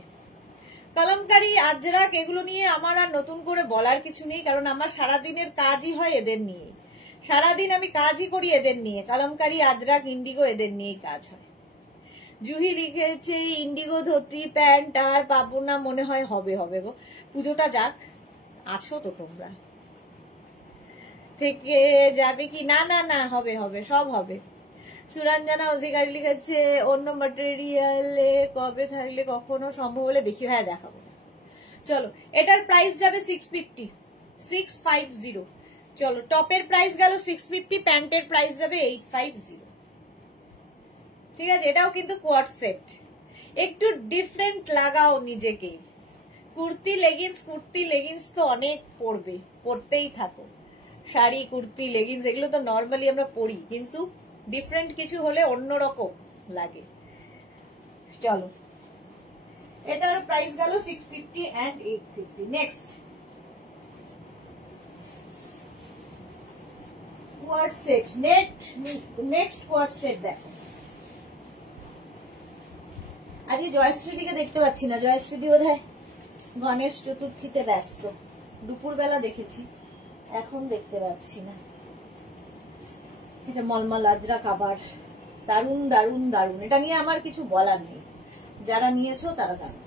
কলমকারী, আজরাক, এগুলো নিয়ে আমার আর নতুন করে বলার কিছু নেই, কারণ আমার সারাদিনের কাজই হয় এদের নিয়ে। সারাদিন আমি কাজই করি এদের নিয়ে, কলমকারী, আজরাক, ইন্ডিগো, এদের নিয়েই কাজ হয়। জুহি লিখেছে ইন্ডিগো ধুতি প্যান্ট আর পাবো না মনে হয়, হবে হবে গো, পুজোটা যাক, আছো তো তোমরা, থেকে যাবে কি? না না না, হবে হবে, সব হবে। সুরঞ্জনা অধিকারী লিখেছে অন্য ম্যাটেরিয়ালে কবে থাকলে কখনো সম্ভব হলে দেখি, হ্যাঁ দেখাবো। চলো, এটার প্রাইস যাবে 650। চলো, টপের প্রাইস গেল 650, প্যান্টের প্রাইস যাবে 850। ঠিক আছে, এটাও কিন্তু কোয়ার্ট সেট। একটু ডিফারেন্ট লাগাও নিজেকে। কুর্তি লেগিংস তো অনেক পরবে, পরতেই থাকো। শাড়ি, কুর্তি, লেগিংস এগুলো তো নর্মালি আমরা পরি, কিন্তু ডিফারেন্ট কিছু হলে অন্যরকম লাগে। চলো, এটার প্রাইস গেল 650 and 850। Next quart set, next quart set দেখো। আজকে জয়শ্রীদিকে দেখতে পাচ্ছি না, জয়শ্রীদি বোধহয় গণেশ চতুর্থীতে ব্যস্ত। দুপুরবেলা দেখেছি, এখন দেখতে পাচ্ছি না। এটা মলমল আজরাক, আবার দারুন দারুন দারুন। এটা নিয়ে আমার কিছু বলার নেই, যারা নিয়েছো তারা জানো।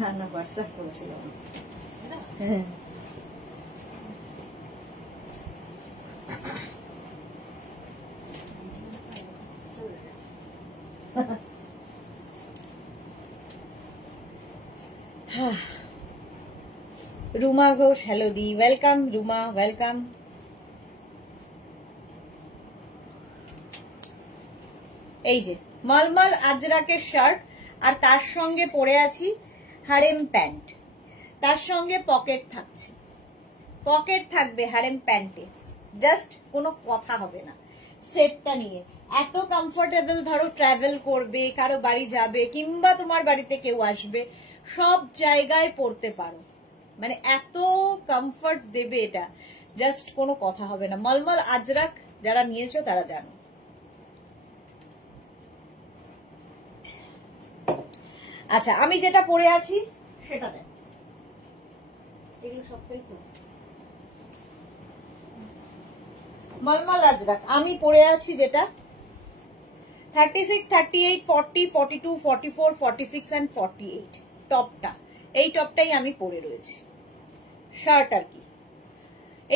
না না, হোয়াটসঅ্যাপ করেছিলাম। হ্যাঁ, রুমা ঘোষ, হ্যালো দি, ওয়েলকাম রুমা, ওয়েলকাম। এই যে মলমল আজরাকের শার্ট, আর তার সঙ্গে পরে আছি হারেম প্যান্ট, তার সঙ্গে পকেট থাকছে, পকেট থাকবে হারেম প্যান্টে, জাস্ট কোনো কথা হবে না। সেটটা নিয়ে এত কমফোর্টেবল, ধরো ট্রাভেল করবে, কারো বাড়ি যাবে, কিংবা তোমার বাড়িতে কেউ আসবে, সব জায়গায় পরতে পারো, মানে এত কমফর্ট দেবে এটা, জাস্ট কোনো কথা হবে না। মলমল আজরাক যারা নিয়েছো তারা জানো। আচ্ছা, আমি যেটা পরে আছি সেটা দেখ, এগুলো সবটাই তো মলমল আজরাক। আমি পরে আছি যেটা 36, 38, 40, 42, 44, 46 and 48 টপটা, এই টপটাই আমি পরে রয়েছি। শার্ট আর কি,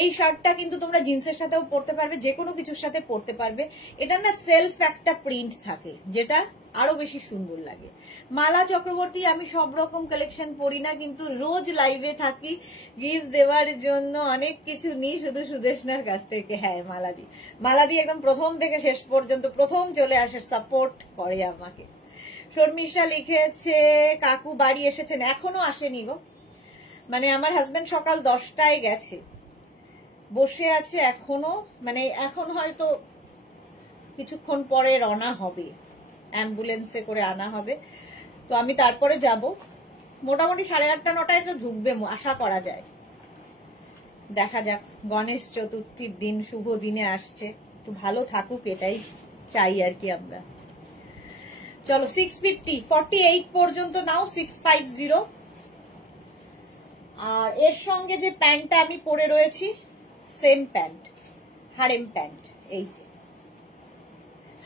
এই শার্টটা কিন্তু তোমরা জিন্সের সাথেও পরতে পারবে, যে কোনো কিছুর সাথে পরতে পারবে। এটা না সেলফ একটা প্রিন্ট থাকে, যেটা আরো বেশি সুন্দর লাগে। মালা চক্রবর্তী, আমি সব রকম কালেকশন পরি না, কিন্তু রোজ লাইভে থাকি, গিফট দেওয়ার জন্য অনেক কিছু নিই শুধু সুদেশনার কাছ থেকে। হ্যাঁ, মালাদি একদম প্রথম থেকে শেষ পর্যন্ত প্রথম চলে আসে, সাপোর্ট করে আমাকে। শর্মিষ্ঠা লিখেছে কাকু বাড়ি এসেছেন, এখনো আসেনি গো, মানে আমার হাজবেন্ড সকাল 10টায় গেছে, বসে আছে এখনো, মানে এখন হয়তো কিছুক্ষণ পরে রওনা হবে, অ্যাম্বুলেন্সে করে আনা হবে, তো আমি তারপরে যাব। মোটামুটি 8:30, 9টায় তো ঢুকবে আশা করা যায়, দেখা যাক। গণেশ চতুর্থীর দিন, শুভ দিনে আসছে, একটু ভালো থাকুক এটাই চাই আর কি আমরা। চলো, 650, 48 পর্যন্ত নাও, 650। আর এর সঙ্গে যে প্যান্টটা আমি পরে রয়েছি, সেম প্যান্ট, হারেম প্যান্ট। এই যে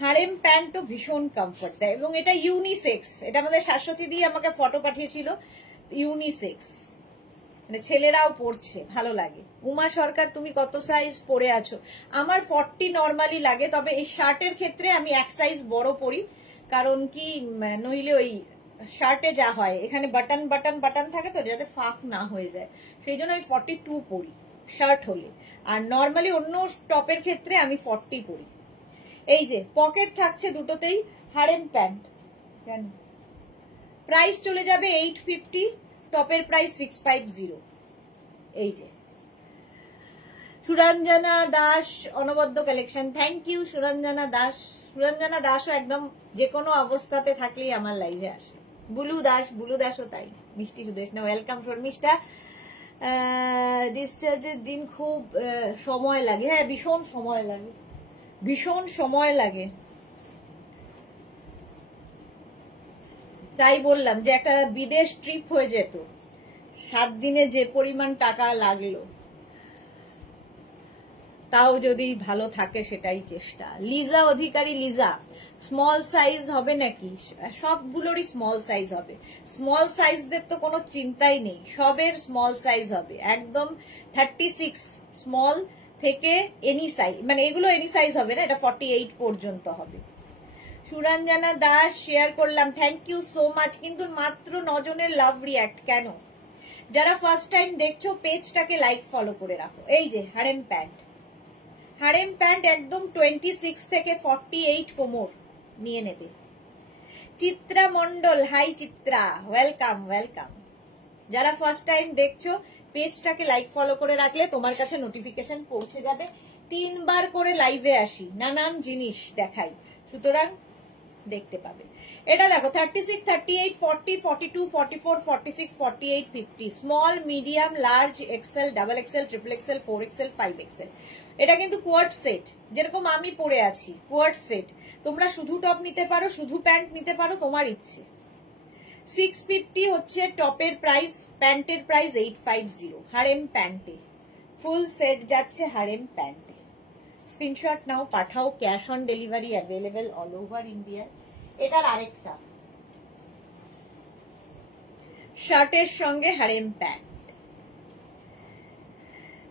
হারেম প্যান্টও ভীষণ কমফর্ট দেয়, এবং এটা ইউনিসেক্স। এটা আমাদের শাশ্বতী দিয়ে আমাকে ফটো পাঠিয়েছিল, ইউনিসেক্স, মানে ছেলেরাও পরছে, ভালো লাগে। উমা সরকার, তুমি কত সাইজ পরে আছো? আমার 40 নর্মালি লাগে, তবে এই শার্টের ক্ষেত্রে আমি এক সাইজ বড় পরি, কারণ কি নইলে ওই শার্টে যা হয়, এখানে বাটন বাটন বাটন থাকে তো, যাতে ফাঁক না হয়ে যায়, সেই জন্য আমি 42 পরি শার্ট হলে, আর নর্মালি অন্য টপের ক্ষেত্রে আমি 40 পরি। এই যে পকেট থাকছে দুটোতেই, হারেম প্যান্ট। কেন প্রাইস চলে যাবে 850, টপের প্রাইস 650। এই যে সুরঞ্জনা দাস অনবদ্য collection, thank you Suranjana Das. Suranjana দাসও একদম যে কোনো অবস্থাতে থাকলেই আমার লাইভে আসে। বুলু দাসও তাই। মিষ্টি সুদেশনা ওয়েলকাম। শর্মিষ্ঠা ডিসচার্জের দিন খুব সময় লাগে। হ্যাঁ ভীষণ সময় লাগে, ভীষণ সময় লাগে। তাই বললাম যে একটা বিদেশ ট্রিপ হয়ে যেত, 7 দিনে যে পরিমাণ টাকা লাগলো, তাও যদি ভালো থাকে সেটাই চেষ্টা। লিজা অধিকারী, লিজা স্মল সাইজ হবে নাকি? সবগুলোরই স্মল সাইজ হবে। স্মল সাইজদের তো কোনো চিন্তাই নেই, সবের স্মল সাইজ হবে একদম 36 স্মল থেকে এনি সাইজ, মানে এগুলো এনি সাইজ হবে না, এটা 48 পর্যন্ত হবে। সুরঞ্জনা দাস শেয়ার করলাম, থ্যাংক ইউ সো মাচ। কিন্তু মাত্র 9 জনের লাভ রিয়াক্ট। কেন? যারা ফার্স্ট টাইম দেখছো পেজটাকে লাইক ফলো করে রাখো। এই যে হারেম প্যান্ট, হারেম প্যান্ট একদম 26 থেকে 48 কোমর নিয়ে নেবে। Chitra Mondal, hi Chitra, welcome welcome. যারা ফার্স্ট টাইম দেখছো পেজটাকে লাইক ফলো করে রাখলে তোমার কাছে নোটিফিকেশন পৌঁছে যাবে। 3 বার করে লাইভে আসি, নানান জিনিস দেখাই, সুতরাং দেখতে পাবে। এটা দেখো 36, 38, 40, 42, 44, 46, 48, 50 small, medium, large, XL, double XL, triple XL, 4 XL, 5 XL. এটা কিন্তু কোয়ার্ট সেট, যেরকম আমি পরে আছি কোয়ার্ট সেট। তোমরা শুধু টপ নিতে পারো, শুধু প্যান্ট নিতে পারো, তোমার ইচ্ছে। 650 হচ্ছে টপের প্রাইস, প্যান্টের প্রাইস 850 হারেম প্যান্টে। ফুল সেট যাচ্ছে হারেম প্যান্টে। স্ক্রিনশট নাও, পাঠাও, cash on delivery available all over India. এটার আরেকটা শার্টের সঙ্গে হারেম প্যান্ট।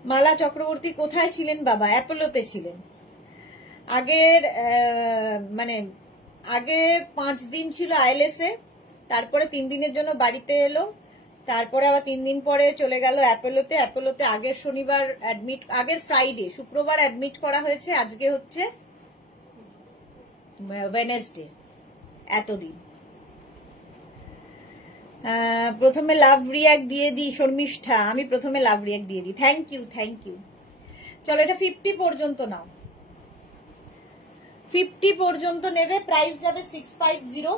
মালা চক্রবর্তী কোথায় ছিলেন বাবা? অ্যাপোলোতে ছিলেন। আগের মানে আগে 5 দিন ছিল আইএলএসে, তারপরে 3 দিনের জন্য বাড়িতে এলো, তারপরে আবার 3 দিন পরে চলে গেল অ্যাপোলোতে। অ্যাপোলোতে আগের শনিবার অ্যাডমিট, আগের ফ্রাইডে, শুক্রবার অ্যাডমিট করা হয়েছে, আজকে হচ্ছে ওয়েডনেসডে। এতদিন প্রথমে লাভ রিয়াক্ট দিয়ে দিই শর্মিষ্ঠা, আমি প্রথমে লাভ রিয়াক্ট দিয়ে দিই। Thank you thank you. চলো এটা 50 পর্যন্ত নাও, 50 পর্যন্ত নেবে, প্রাইস যাবে 650।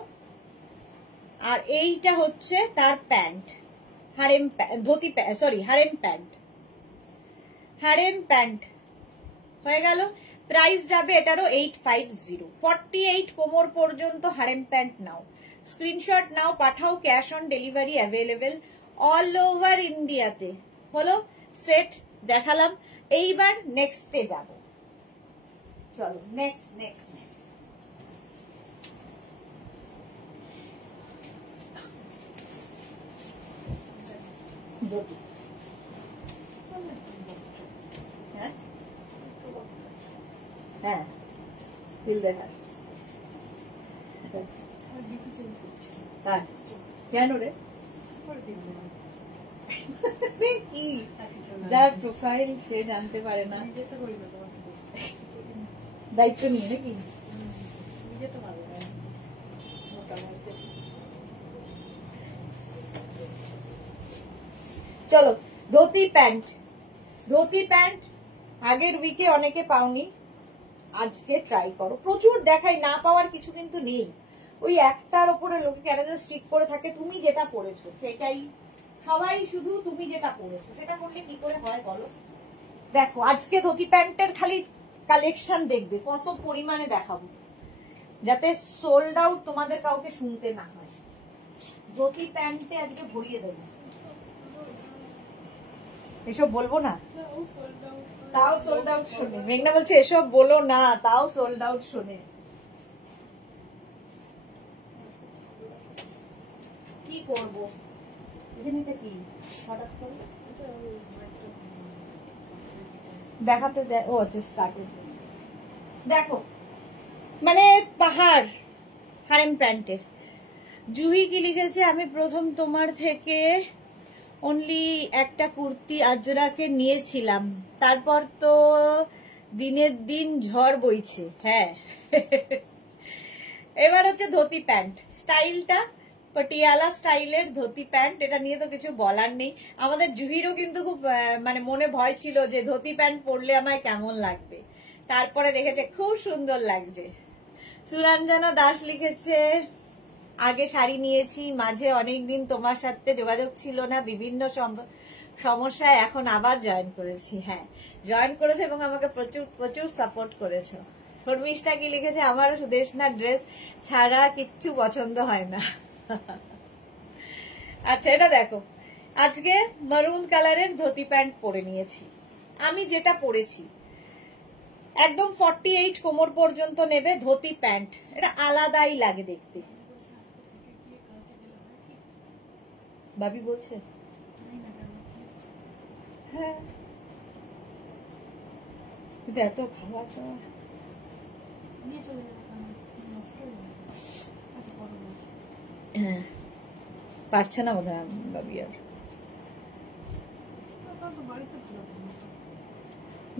আর এইটা হচ্ছে তার pant, harem dhoti, sorry harem pant, harem pant হয়ে গেল। প্রাইস যাবে এটারও 850। 48 কোমর পর্যন্ত হারেম প্যান্ট নাও, স্ক্রিনশট নাও, পাঠাও, cash on delivery available all over ইন্ডিয়াতে। হলো সেট দেখালাম, এইবার নেক্সটে যাব। চলো নেক্সট নেক্সট নেক্সট। হ্যাঁ বিল দেখার কেন রে? কি যার প্রোফাইল সে জানতে পারে না, দায়িত্ব নিয়ে নাকি? চলো ধুতি প্যান্ট, ধুতি প্যান্ট আগের উইকে অনেকে পাওনি, আজকে ট্রাই করো। প্রচুর দেখাই, না পাওয়ার কিছু কিন্তু নেই। ওই একটার ওপরে লোকে কেন স্টিক করে থাকে, তুমি যেটা পড়েছো সেটাই, সবাই শুধু তুমি যেটা পড়েছো সেটা করলে কি করে হয় বলো? দেখো আজকে ধুতি প্যান্টের খালি কালেকশন দেখবে, কত পরিমাণে দেখাবো, যাতে সোল্ড আউট তোমাদের কাউকে শুনতে না হয়। ধুতি প্যান্টে আজকে ভরিয়ে দেবো। এসব বলবো না, তাও সোল্ড আউট শোনে। মেঘনা বলছে এসব বলো না, তাও সোল্ড আউট শোনে। কি করবো এখানে, কি হঠাৎ করে দেখাতে দেয়? ও আচ্ছা স্টার্টেড। দেখো মানে পাহাড় হারেম প্যান্টের। জুহি কি লিখেছে, আমি প্রথম তোমার থেকে অনলি একটা কুর্তি আজরাকে নিয়েছিলাম, তারপর তো দিনের দিন ঝড় বইছে। হ্যাঁ এবার হচ্ছে ধুতি প্যান্ট স্টাইলটা, পটিয়ালা স্টাইলের ধুতি প্যান্ট। এটা নিয়ে তো কিছু বলার নেই। আমাদের জুহিরও কিন্তু খুব মানে মনে ভয় ছিল যে ধুতি প্যান্ট পরলে আমায় কেমন লাগবে, তারপরে দেখেছে খুব সুন্দর লাগছে। সুরঞ্জনা দাস লিখেছে আগে শাড়ি নিয়েছি, মাঝে অনেকদিন তোমার সাথে যোগাযোগ ছিল না বিভিন্ন সমস্যায়, এখন আবার জয়েন করেছি। হ্যাঁ জয়েন করেছো এবং আমাকে প্রচুর প্রচুর সাপোর্ট করেছো। শর্মিষ্ঠা কি লিখেছে আমারও সুদেশনা ড্রেস ছাড়া কিচ্ছু পছন্দ হয় না। আচ্ছা এটা দেখো, আজকে মারুন কালারের ধুতি প্যান্ট পরে নিয়েছি। আমি যেটা পরেছি একদম 48 কোমর পর্যন্ত নেবে ধুতি প্যান্ট, এটা আলাদাই লাগে দেখতে। ভাবি বলছে হ্যাঁ কিন্তু এত খাবার দাবার হ্যাঁ পারছে না বোধ হয় ভাবি। আর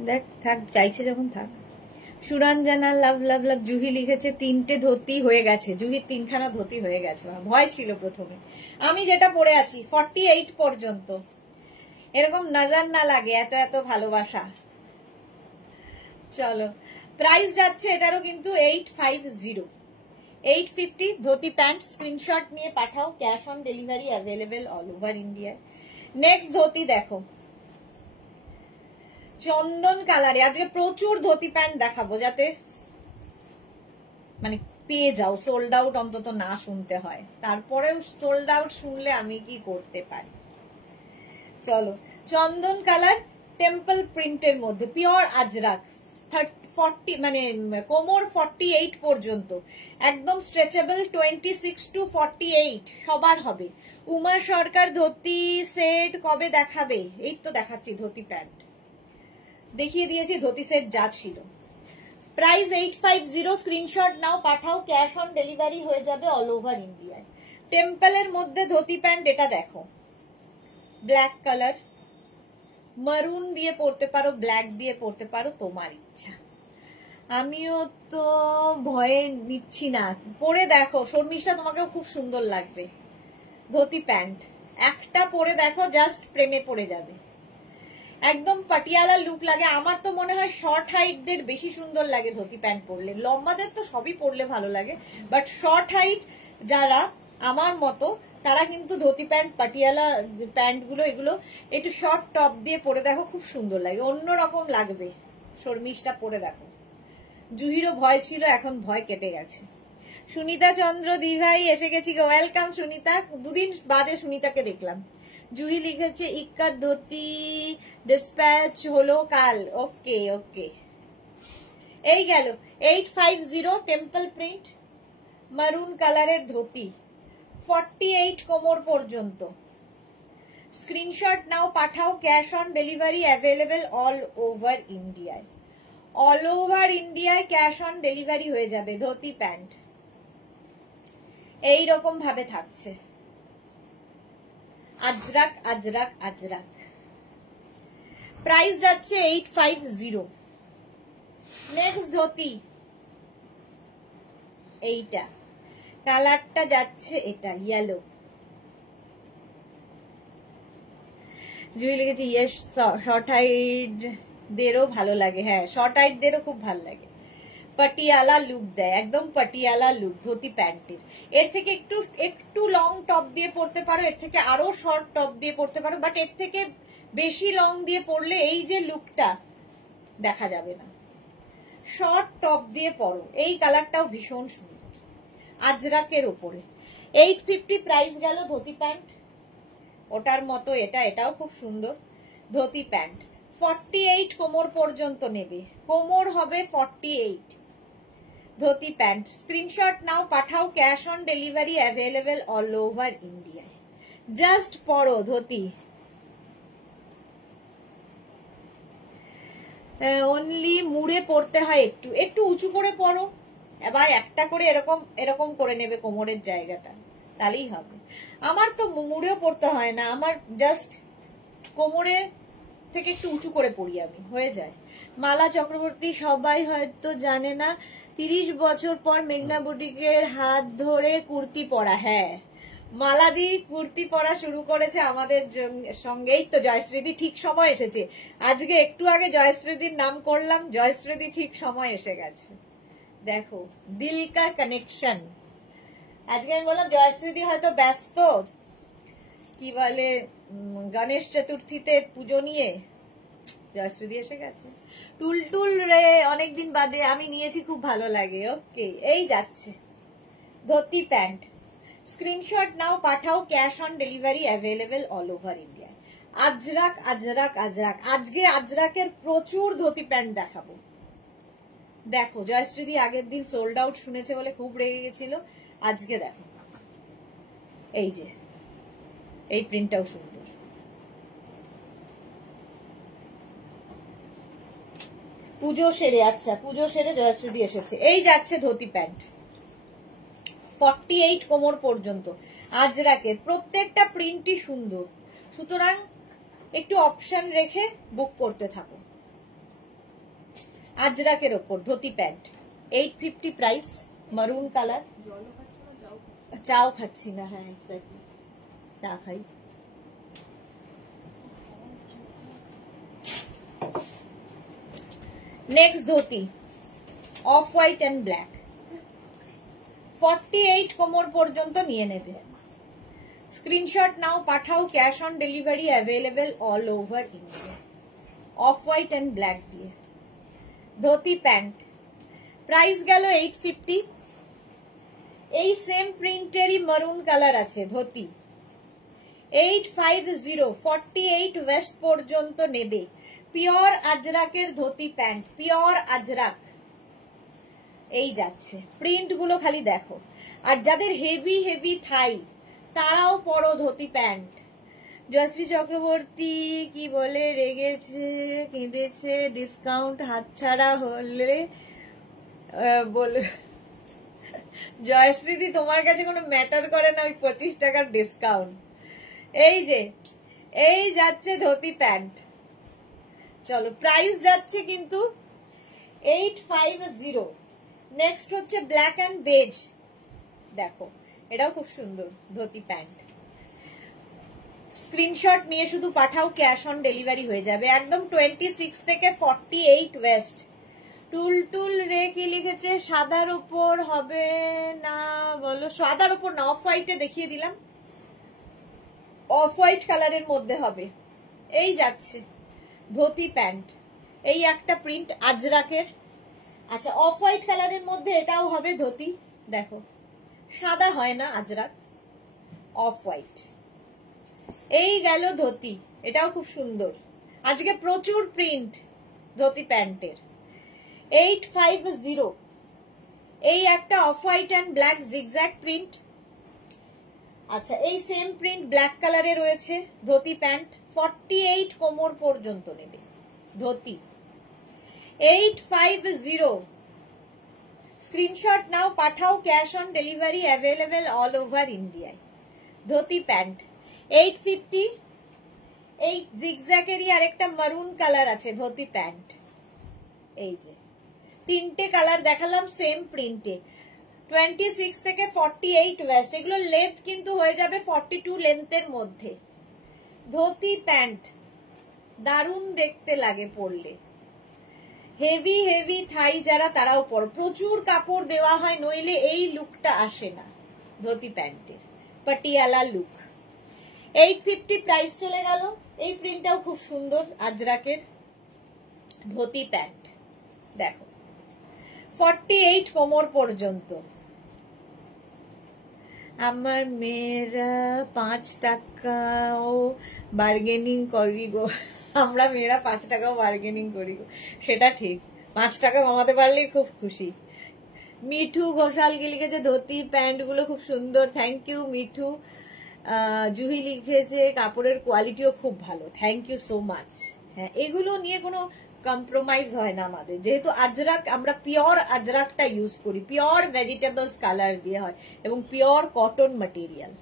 দেখ থাক, চাইছে যখন থাক। সুরঞ্জনা লাভ লাভ লাভ জুহি লিখেছে 3টে ধুতি হয়ে গেছে। জুহির 3খানা ধুতি হয়ে গেছে, ভয় ছিল প্রথমে। আমি যেটা পরে আছি 48 পর্যন্ত, এরকম নজর না লাগে, এত এত ভালোবাসা। চলো প্রাইস যাচ্ছে এটারও কিন্তু 850 850 ধুতি প্যান্ট। স্ক্রিনশট নিয়ে পাঠাও, cash on delivery available all over ইন্ডিয়ায়। নেক্সট ধুতি দেখো চন্দন কালারে। আজকে প্রচুর ধুতি প্যান্ট দেখাবো যাতে মানে পেয়ে যাও, সোল্ড আউট অন্তত না শুনতে হয়। তারপরেও সোল্ড আউট শুনলে আমি কি করতে পারি। চলো চন্দন কালার টেম্পল প্রিন্টের মধ্যে পিওর আজরাক, 40 মানে কোমর 48 পর্যন্ত, একদম স্ট্রেচেবল 26 to 48 সবার হবে। উমা সরকার ধুতি সেট কবে দেখাবে? এই তো দেখাচ্ছি ধুতি প্যান্ট, দেখিয়ে দিয়েছি ধুতি সেট যা ছিল। প্রাইস 850, স্ক্রিনশট নাও পাঠাও, ক্যাশ অন ডেলিভারি হয়ে যাবে অল ওভার ইন্ডিয়ায়। টেম্পলের মধ্যে ধুতি প্যান্ট এটা দেখো, ব্ল্যাক কালার, মারুন দিয়ে পরতে পারো, ব্ল্যাক দিয়ে পরতে পারো, তোমার ইচ্ছা। আমিও তো ভয়ে নিচ্ছি না, পরে দেখো শর্মিষ্ঠা তোমাকেও খুব সুন্দর লাগবে ধুতি প্যান্ট। একটা পরে দেখো জাস্ট প্রেমে পড়ে যাবে, একদম পাটিয়ালা লুক লাগে। আমার তো মনে হয় শর্ট হাইটদের বেশি সুন্দর লাগে ধুতি প্যান্ট পরলে, লম্বাদের তো সবই পরলে ভালো লাগে, বাট শর্ট হাইট যারা আমার মতো তারা কিন্তু ধুতি প্যান্ট, পাটিয়ালা প্যান্ট গুলো এগুলো একটু শর্ট টপ দিয়ে পরে দেখো, খুব সুন্দর লাগে, অন্যরকম লাগবে। শর্মিষ্ঠা পরে দেখো। জুহিরও ভয় ছিল, এখন ভয় কেটে গেছে। সুনিতা চন্দ্র দিভাই এসে গেছি, ওয়েলকাম সুনিতা, দুদিন বাদে সুনিতাকে দেখলাম। জুহি লিখেছে ইক্কা ধুতি ডিসপ্যাচ হলো কাল। ওকে ওকে, এই গেল 850 টেম্পল প্রিন্ট মারুন কালারের ধুতি, 48 কোমর পর্যন্ত। স্ক্রিনশট নাও পাঠাও, cash on delivery available all over ইন্ডিয়ায়। অল ওভার ইন্ডিয়ায় ক্যাশ অন ডেলিভারি হয়ে যাবে ধুতি প্যান্ট। এই রকম ভাবে থাকছে, আজরাক আজরাক আজরাক। প্রাইস যাচ্ছে 850। নেক্সট ধুতি এইটা, কালারটা যাচ্ছে এটা ইয়েলো। জুই লিখেছে ইয়েস, শর্ট হাইট দেরও ভালো লাগে। হ্যাঁ শর্ট হাইট দেরও খুব ভালো লাগে, পাটিয়ালা লুক দেয়, একদম পাটিয়ালা লুক ধুতি প্যান্টের। এর থেকে একটু একটু লং টপ দিয়ে পরতে পারো, এর থেকে আরো শর্ট টপ দিয়ে পরতে পারো, বাট এর থেকে বেশি লং দিয়ে পরলে এই যে লুকটা দেখা যাবে না। শর্ট টপ দিয়ে পরো, এই কালারটাও ভীষণ সুন্দর আজরাকের ওপরে। 850 প্রাইস গেল ধুতি প্যান্ট, ওটার মতো এটা, এটাও খুব সুন্দর ধুতি প্যান্ট। 48 কোমর পর্যন্ত নেবে, কোমর হবে 48 ধুতি প্যান্ট। স্ক্রিনশট নাও পাঠাও, cash on delivery available all over ইন্ডিয়ায়। জাস্ট পরো ধুতি, অনলি মুড়ে পড়তে হয়, একটু একটু উঁচু করে পরো, এবার একটা করে এরকম এরকম করে নেবে কোমরের জায়গাটা, তাহলেই হবে। আমার তো মুড়েও পড়তে হয় না, আমার জাস্ট কোমরে থেকে একটু উঁচু করে পরি আমি, হয়ে যায়। মালা চক্রবর্তী সবাই হয়তো জানে না, 30 বছর পর মেঘনা বুটিকের হাত ধরে কুর্তি পরা। হ্যাঁ, মালাদি কুর্তি পরা শুরু করেছে আমাদের সঙ্গেই তো জয়শ্রীদি ঠিক সময় এসেছে। আজকে একটু আগে জয়শ্রীদির নাম করলাম, জয়শ্রীদি ঠিক সময় এসে গেছে। দেখো দিল কা কানেকশন। আজকে আমি বললাম জয়শ্রীদি হয়তো ব্যস্ত, কি বলে গণেশ চতুর্থীতে পুজো নিয়ে, জয়শ্রীদি এসে গেছে। টুলটুল রে অনেকদিন বাদে আমি নিয়েছি, খুব ভালো লাগে। ওকে, এই যাচ্ছে ধুতি প্যান্ট। স্ক্রিনশট নাও, পাঠাও, cash on delivery available all over India. Ajrak Ajrak Ajrak, আজকে আজরাকের প্রচুর ধুতি প্যান্ট দেখাবো। দেখো জয়শ্রীদি আগের দিন সোল্ড আউট শুনেছে বলে খুব রেগে গেছিল, আজকে দেখো এই যে এই প্রিন্টটাও সুন্দর। পুজো সেরে, আচ্ছা পুজো সেরে জয়শ্রীদি এসেছে। এই যাচ্ছে ধুতি প্যান্ট 48 কোমর পর্যন্ত। আজরাকের প্রত্যেকটা প্রিন্টই সুন্দর, সুতরাং একটু অপশন রেখে বুক করতে থাকো। আজরাকের ওপর dhoti pant 850 price, maroon colour. চাও খাচ্ছি না, হ্যাঁ এক্স্যাক্টলি, চা খাই। Next dhoti off white and black, 48 কোমর পর্যন্ত নিয়ে নেবে। স্ক্রিনশট নাও, পাঠাও, cash on delivery available all over India. Off white and black দিয়ে ধুতি প্যান্ট, প্রাইস গেল 850। এই সেম প্রিন্টেরই মারুন কালার আছে ধুতি, 850, 48 ওয়েস্ট পর্যন্ত নেবে। পিওর আজরাকের ধুতি প্যান্ট, পিওর আজরাক। এই যাচ্ছে, প্রিন্ট গুলো খালি দেখো। আর যাদের হেভি হেভি থাই তারাও পরো ধুতি প্যান্ট। জয়শ্রী চক্রবর্তী কি বলে রেগেছে, কেঁদেছে, ডিসকাউন্ট হাতছাড়া হলে বলে। জয়শ্রীদি তোমার কাছে কোনো ম্যাটার করে না ওই 25 টাকার ডিসকাউন্ট। এই যে এই যাচ্ছে ধুতি প্যান্ট, চলো প্রাইস যাচ্ছে কিন্তু 850। নেক্সট হচ্ছে ব্ল্যাক অ্যান্ড বেজ, দেখো এটাও খুব সুন্দর ধুতি প্যান্ট। স্ক্রিনশট নিয়ে শুধু পাঠাও, ক্যাশ অন ডেলিভারি হয়ে যাবে। একদম 26 থেকে 48 ওয়েস্ট। টুলটুল রে কি লিখেছে, সাদার উপর হবে না বলো? সাদার উপর না, অফ হোয়াইটে দেখিয়ে দিলাম, অফ হোয়াইট কালারের মধ্যে হবে। এই যাচ্ছে ধুতি প্যান্ট, এই একটা প্রিন্ট আজরাকের। আচ্ছা অফ হোয়াইট কালারের মধ্যে এটাও হবে ধুতি, দেখো সাদা হয় না আজরাক, অফ হোয়াইট। এই গেল ধুতি, এটাও খুব সুন্দর। আজকে প্রচুর প্রিন্ট ধুতি প্যান্টের। 850। এই একটা off white and black zigzag print. আচ্ছা এই সেম প্রিন্ট ব্ল্যাক কালারে রয়েছে ধুতি প্যান্ট, 48 কোমর পর্যন্ত নেবে ধুতি, 850। স্ক্রিনশট নাও, পাঠাও, cash on delivery available all over ইন্ডিয়ায়। ধুতি প্যান্ট 850। এই জিগজ্যাগেরই আরেকটা মারুন কালার আছে ধুতি প্যান্ট। এই যে তিনটে কালার দেখালাম সেম প্রিন্টে, 26 থেকে 48 ওয়েস্ট। এগুলো লেন্থ কিন্তু হয়ে যাবে 42 লেন্থের মধ্যে। ধুতি প্যান্ট দারুণ দেখতে লাগে পরলে, হেভি হেভি থাই যারা তারাও পরো। প্রচুর কাপড় দেওয়া হয়, নইলে এই লুকটা আসে না ধুতি প্যান্টের, পাটিয়ালা লুক। 850 প্রাইস চলে গেল। এই প্রিন্টটাও খুব সুন্দর আজরাকের ধুতি প্যান্ট, দেখো 48 কোমর পর্যন্ত। আমার মেয়েরা 5 টাকাও বার্গেনিং করি গো, আমরা মেয়েরা 5 টাকাও বার্গেনিং করি গো, সেটা ঠিক। 5 টাকা কমাতে পারলেই খুব খুশি। মিঠু ঘোষাল কি লিখেছে, ধুতি প্যান্ট গুলো খুব সুন্দর, থ্যাংক ইউ মিঠু। জুহি লিখেছে কাপড়ের কোয়ালিটিও খুব ভালো, থ্যাংক ইউ সো মাচ। হ্যাঁ এগুলো নিয়ে কোনো কম্প্রোমাইজ হয় না আমাদের, যেহেতু আজরাক আমরা পিওর আজরাকটা ইউজ করি, পিওর ভেজিটেবলস কালার দিয়ে হয় এবং পিওর কটন ম্যাটেরিয়াল,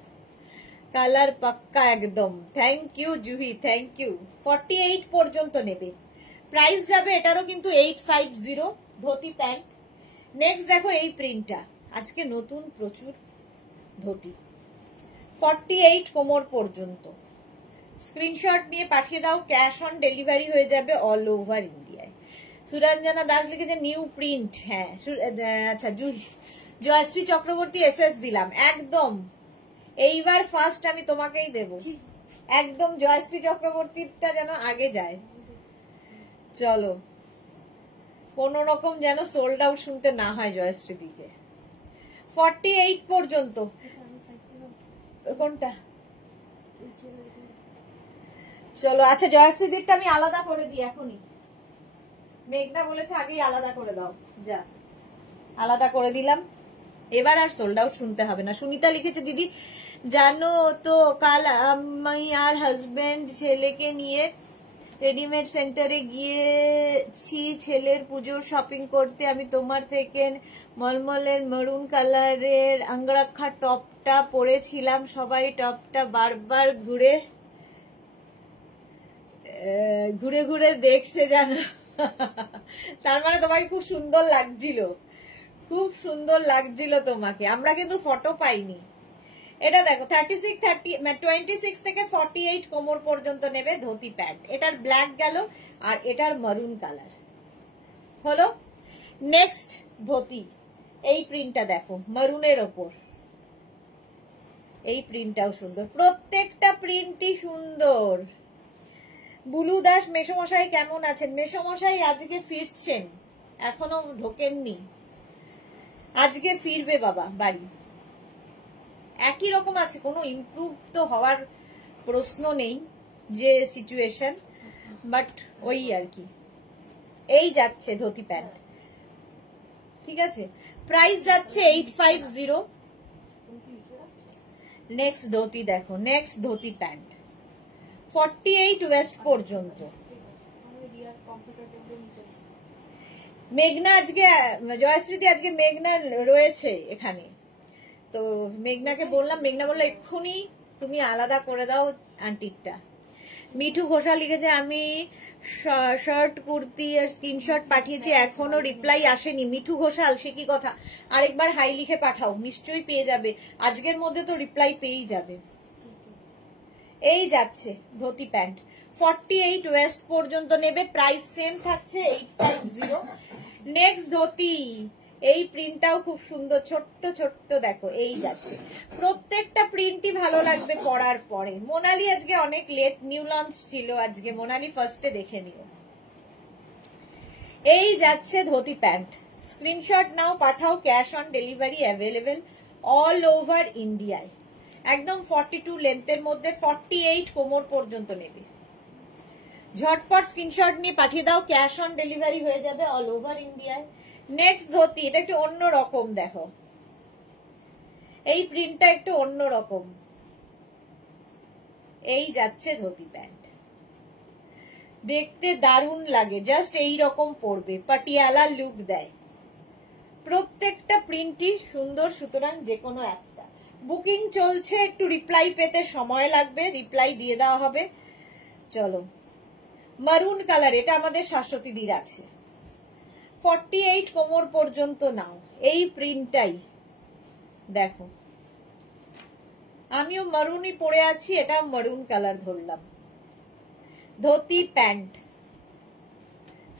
কালার পাক্কা একদম। Thank you Juhi, thank you. 48 পর্যন্ত নেবে, প্রাইস যাবে এটারও কিন্তু 850 ধুতি প্যান্ট। নেক্সট দেখো এই প্রিন্টটা, আজকে নতুন প্রচুর ধুতি, 48 কোমর পর্যন্ত। স্ক্রিনশট নিয়ে পাঠিয়ে দাও, ক্যাশ অন ডেলিভারি হয়ে যাবে অল ওভার ইন্ডিয়ায়। সুরঞ্জনা দাস লিখেছে নিউ প্রিন্ট। হ্যাঁ আচ্ছা, জয়শ্রী চক্রবর্তী এসএস দিলাম একদম। এইবার ফার্স্ট আমি তোমাকেই দেব একদম, জয়শ্রী চক্রবর্তীটা যেন আগে যায়। চলো, কোন রকম যেন সোল্ড আউট শুনতে না হয় জয়শ্রী দিকে। 48 পর্যন্ত। কোনটা? চলো আচ্ছা, জয়শ্রী দিকটা আমি আলাদা করে দিই এখনই। মেঘনা বলেছে আগেই আলাদা করে দাও, যা আলাদা করে দিলাম। এবার আর সোল্ড আউট শুনতে হবে না। সুনিতা লিখেছে দিদি জানো তো কাল আমি আর হাজবেন্ড ছেলেকে নিয়ে রেডিমেড সেন্টারে গিয়েছি ছেলের পুজোর শপিং করতে। আমি তোমার থেকে মলমলের মেরুন কালারের আঙ্গরাক্ষা টপটা পরেছিলাম। সবাই টপটা বারবার ঘুরে ঘুরে দেখছে জানো। তার মানে তোমাকে খুব সুন্দর লাগছিল, খুব সুন্দর লাগছিল তোমাকে। আমরা কিন্তু ফটো পাইনি। এটা দেখো 26 থেকে 48 কোমর পর্যন্ত নেবে ধুতি প্যান্ট। এটার ব্ল্যাক গেল আর এটার মারুন কালার হলো। নেক্সট ধুতি, এই প্রিন্টটা দেখো মারুনের ওপর। এই প্রিন্টটাও সুন্দর, প্রত্যেকটা প্রিন্টই সুন্দর। বুলু দাস মেসমশাই কেমন আছেন? মেসমশাই আজকে ফিরছেন, এখনো ঢোকেননি, আজকে ফিরবে বাবা বাড়ি। একই রকম আছে, কোনো ইমপ্রুভ তো হওয়ার প্রশ্ন নেই যে সিচুয়েশন, বাট ওই আর কি। এই যাচ্ছে ধুতি প্যান্ট, ঠিক আছে, প্রাইস যাচ্ছে 850। নেক্সট ধুতি দেখো, নেক্সট ধুতি প্যান্ট 48 ওয়েস্ট পর্যন্ত। মেঘনা আজকে, জয়শ্রীতি আজকে মেঘনা রয়েছে এখানে, তো মেঘনাকে বললাম, মেঘনা বললো এক্ষুনি তুমি আলাদা করে দাও আন্টিরটা। মিঠু ঘোষাল লিখেছে আমি শার্ট কুর্তি আর স্ক্রিনশট পাঠিয়েছি, এখনো রিপ্লাই আসেনি। মিঠু ঘোষাল সে কি কথা, আরেকবার হাই লিখে পাঠাও, নিশ্চয়ই পেয়ে যাবে, আজকের মধ্যে তো রিপ্লাই পেয়েই যাবে। এই যাচ্ছে ধুতি প্যান্ট 48 ওয়েস্ট পর্যন্ত নেবে, প্রাইস সেম থাকছে 850। নেক্সট ধুতি, এই প্রিন্টটাও খুব সুন্দর, ছোট্ট ছোট্ট দেখো, এই যাচ্ছে। প্রত্যেকটা প্রিন্টই ভালো লাগবে পরার পরে। মোনালি আজকে অনেক লেট, নিউ লঞ্চ ছিল আজকে, মোনালি ফার্স্টে দেখে নিও। এই যাচ্ছে ধুতি প্যান্ট, স্ক্রিনশট নাও, পাঠাও, cash on delivery available all over ইন্ডিয়ায়। একদম 42 লেন্থের মধ্যে 48 কোমর পর্যন্ত নেবে। ঝটপট স্ক্রিনশট নিয়ে পাঠিয়ে দাও, ক্যাশ অন ডেলিভারি হয়ে যাবে অল ওভার ইন্ডিয়ায়। নেক্সট ধুতি, এটা একটু অন্য রকম দেখো, এই প্রিন্টটা একটু অন্য রকম। এই যাচ্ছে ধুতি প্যান্ট, দেখতে দারুণ লাগে, জাস্ট এই রকম পরবে, পাটিয়ালা লুক দেয়। প্রত্যেকটা প্রিন্টই সুন্দর, সুতরাং যে কোনো একটা। বুকিং চলছে, একটু রিপ্লাই পেতে সময় লাগবে, রিপ্লাই দিয়ে দেওয়া হবে। চলো, মারুন কালার, এটা আমাদের শাশ্বতীদির আছে, 48 কোমর পর্যন্ত নাও। এই প্রিন্টটাই দেখো, আমিও মারুনই পরে আছি, এটা মারুন কালার ধরলাম। ধুতি প্যান্ট,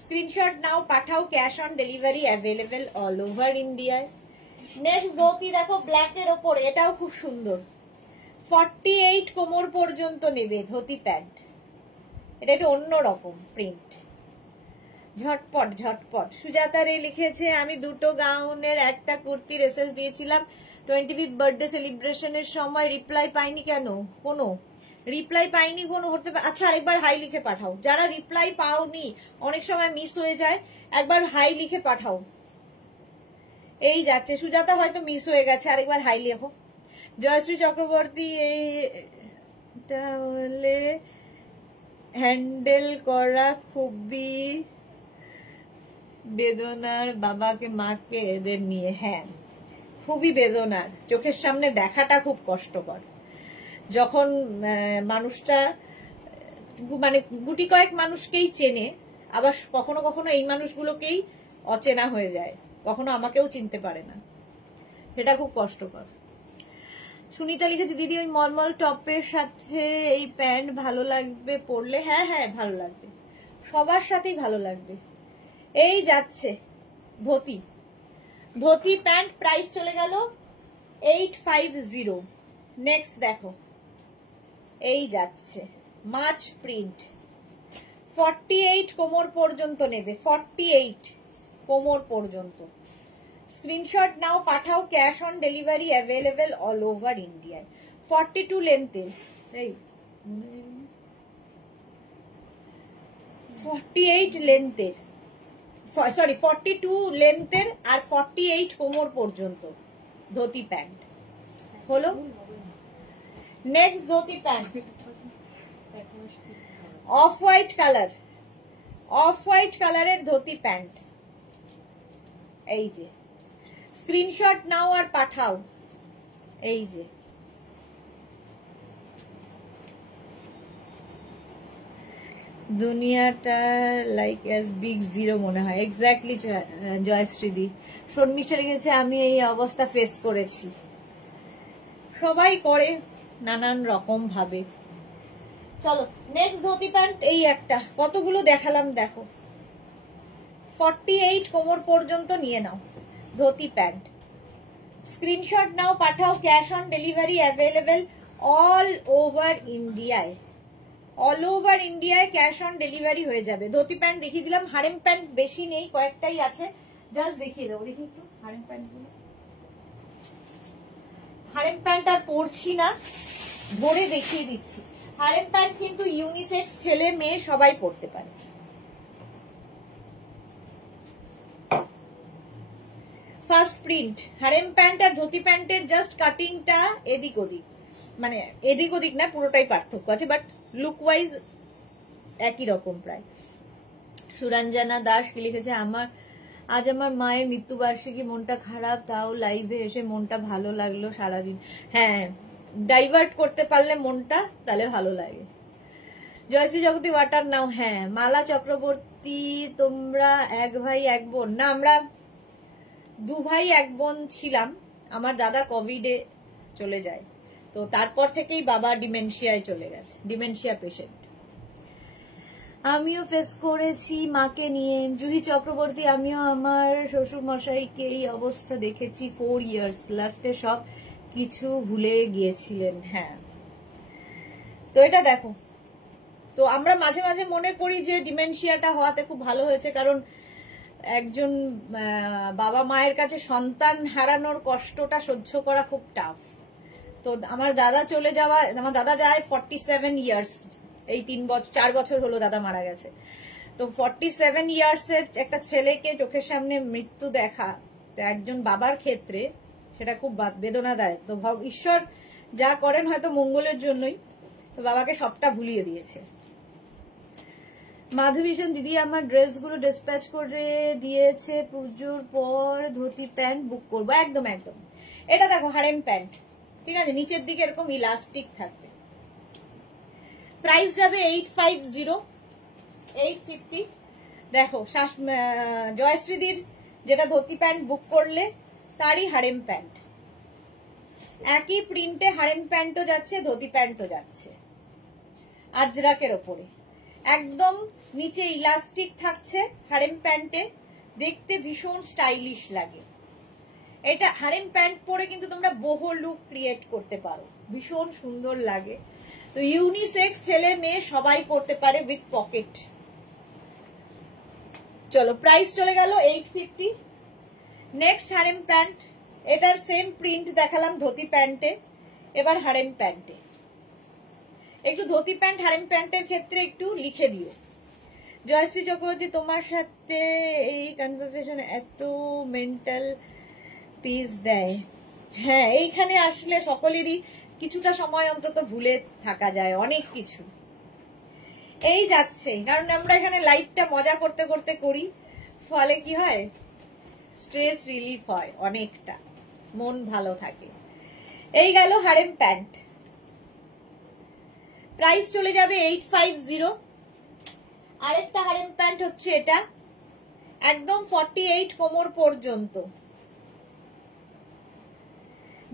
স্ক্রিনশট নাও, পাঠাও, cash on delivery available all over ইন্ডিয়ায়। নেক্সট ধুতি দেখো ব্ল্যাকের ওপর, এটাও খুব সুন্দর, 48 কোমর পর্যন্ত নেবে ধুতি প্যান্ট। এটা একটু অন্যরকম প্রিন্ট। ঝটপট ঝটপট। সুজাতা রে লিখেছে আমি দুটো গাউনের একটা কুর্তির এসএস দিয়েছিলাম 25th বার্থডে সেলিব্রেশনের সময়, রিপ্লাই পাইনি কেন? কোনো রিপ্লাই পাইনি কোনো হতে পারে। আচ্ছা, আরেকবার হাই লিখে পাঠাও, যারা রিপ্লাই পাওনি, অনেক সময় মিস হয়ে যায়, একবার হাই লিখে পাঠাও। এই যাচ্ছে, সুজাতা হয়তো মিস হয়ে গেছে, আরেকবার হাই লেখো। জয়শ্রী চক্রবর্তী, এইটা বলে হ্যান্ডেল করা খুবই বেদনার, বাবাকে মাকে এদের নিয়ে। হ্যাঁ, খুবই বেদনার, চোখের সামনে দেখাটা খুব কষ্টকর। যখন মানুষটা মানে গুটি কয়েক মানুষকেই চেনে, আবার কখনো কখনো এই মানুষগুলোকেই অচেনা হয়ে যায়, কখনো আমাকেও চিনতে পারে না, সেটা খুব কষ্টকর। সুনিতা লিখেছে দিদি ওই মলমল টপের সাথে এই প্যান্ট ভালো লাগবে পরলে? হ্যাঁ হ্যাঁ ভালো লাগবে, সবার সাথেই ভালো লাগবে। এই যাচ্ছে ধুতি, ধুতি প্যান্ট প্রাইস চলে গেল 850। নেক্সট দেখো, এই যাচ্ছে মাছ প্রিন্ট, 48 কোমর পর্যন্ত নেবে, 48 কোমর পর্যন্ত। স্ক্রিনশট নাও, পাঠাও, cash on delivery available all over ইন্ডিয়ায়। 42 লেন্থের, এই 48 লেন্থের, সরি 42 লেন্থের আর 48 কোমর পর্যন্ত ধুতি প্যান্ট হলো। Next dhoti pant off white colour, off white কালারের ধুতি প্যান্ট, এই যে স্ক্রিনশট নাও আর পাঠাও। এই যে দুনিয়াটা লাইক অ্যাজ বিগ জিরো মনে হয়, এক্স্যাক্টলি জয়শ্রীদি। শর্মিষ্ঠা লিখেছে আমি এই অবস্থা ফেস করেছি, সবাই করে নানান রকম ভাবে। চলো নেক্সট ধুতি প্যান্ট, এই একটা, কতগুলো দেখালাম দেখো, 48 কোমর পর্যন্ত নিয়ে নাও ধুতি প্যান্ট। স্ক্রিনশট নাও, পাঠাও, cash on delivery available all over ইন্ডিয়ায়, অল ওভার ইন্ডিয়ায় ক্যাশ অন ডেলিভারি হয়ে যাবে। ধুতি প্যান্ট দেখিয়ে দিলাম, হারেম প্যান্ট বেশি নেই, কয়েকটাই আছে, জাস্ট দেখিয়ে দেবো। দেখি একটু হারেম প্যান্ট গুলো, হারেম প্যান্ট আর পরছি না, ভরে দেখিয়ে দিচ্ছি। হারেম প্যান্ট কিন্তু ইউনিসেক্স, ছেলে মেয়ে সবাই পরতে পারে। ফার্স্ট প্রিন্ট হারেম প্যান্ট আর ধুতি প্যান্টের জাস্ট কাটিংটা এদিক ওদিক, মানে এদিক ওদিক না, পুরোটাই পার্থক্য আছে, বাট লুক ওয়াইজ একই রকম প্রায়। সুরঞ্জনা দাস কি লিখেছে, আজ আমার মায়ের মৃত্যুবার্ষিকী, মনটা খারাপ, তাও লাইভে এসে মনটা ভালো লাগলো সারাদিন। হ্যাঁ, ডাইভার্ট করতে পারলে মনটা, তাহলে ভালো লাগে। জয়শ্রী জগতী ওয়াটার নাও। হ্যাঁ, মালা চক্রবর্তী, তোমরা এক ভাই এক বোন? না, আমরা দু ভাই এক বোন ছিলাম। আমার দাদা কোভিডে চলে যায়, তো তারপর থেকেই বাবা ডিমেনশিয়ায় চলে গেছে, ডিমেনশিয়া পেশেন্ট। আমিও ফেস করেছি মাকে নিয়ে। জুহি চক্রবর্তী, আমিও আমার শ্বশুর মশাইকে এই অবস্থা দেখেছি, 4 ইয়ার্স, লাস্টে সব কিছু ভুলে গিয়েছিলেন। হ্যাঁ, তো এটা দেখো, তো আমরা মাঝে মাঝে মনে করি যে ডিমেনশিয়াটা হওয়াতে খুব ভালো হয়েছে, কারণ একজন বাবা মায়ের কাছে সন্তান হারানোর কষ্টটা সহ্য করা খুব টাফ। তো আমার দাদা চলে যাওয়া, আমার দাদা যায় 47 ইয়ার্স, এই 4 বছর হলো দাদা মারা গেছে। তো 47 ইয়ার্সের একটা ছেলেকে চোখের সামনে মৃত্যু দেখা একজন বাবার ক্ষেত্রে সেটা খুব বেদনাদায়ক। তো ঈশ্বর যা করেন হয়তো মঙ্গলের জন্যই, তো বাবাকে সবটা ভুলিয়ে দিয়েছে। মাধবীষণ দিদি, আমার ড্রেসগুলো ডিসপ্যাচ করে দিয়েছে, পুজোর পর ধুতি প্যান্ট বুক করবো। একদম একদম, এটা দেখো হারেম প্যান্ট, ঠিক আছে, নিচের দিকে এরকম ইলাস্টিক থাকবে। প্রাইস যাবে 850, 850। দেখো জয়শ্রীদির যেটা ধুতি প্যান্ট বুক করলে তারই হারেম প্যান্ট, একই প্রিন্টে হারেম প্যান্টও যাচ্ছে, ধুতি প্যান্টও যাচ্ছে, আজরাকের ওপরে একদম নিচে ইলাস্টিক থাকছে হারেম প্যান্টে, দেখতে ভীষণ স্টাইলিশ লাগে। এটা হারেম প্যান্ট পরে কিন্তু তোমরা বহু লুক ক্রিয়েট করতে পারো, ভীষণ সুন্দর লাগে। তো ইউনিসেক্স, ছেলে মেয়ে সবাই পরতে পারে উইথ পকেট। চলো প্রাইস চলে গেল 850। নেক্সট হারেম প্যান্ট, এটার সেম প্রিন্ট দেখালাম ধুতি প্যান্টে, এবার হারেম প্যান্টে। একটু ধুতি প্যান্ট হারেম প্যান্টের ক্ষেত্রে একটু লিখে দিও। জয়শ্রী চক্রবর্তী, তোমার সাথে এই কনভারসেশন এত মেন্টাল পিস দেয়। হ্যাঁ, এইখানে আসলে সকলেরই কিছুটা সময় অন্তত ভুলে থাকা যায় অনেক কিছু। এই যাচ্ছে, কারণ আমরা এখানে লাইফটা মজা করতে করতে করি, ফলে কি হয়, স্ট্রেস রিলিফ হয় অনেকটা, মন ভালো থাকে। এই গেল হারেম প্যান্ট। প্রাইস চলে যাবে 850। আরেকটা হারেম প্যান্ট হচ্ছে এটা, একদম 48 কোমর পর্যন্ত।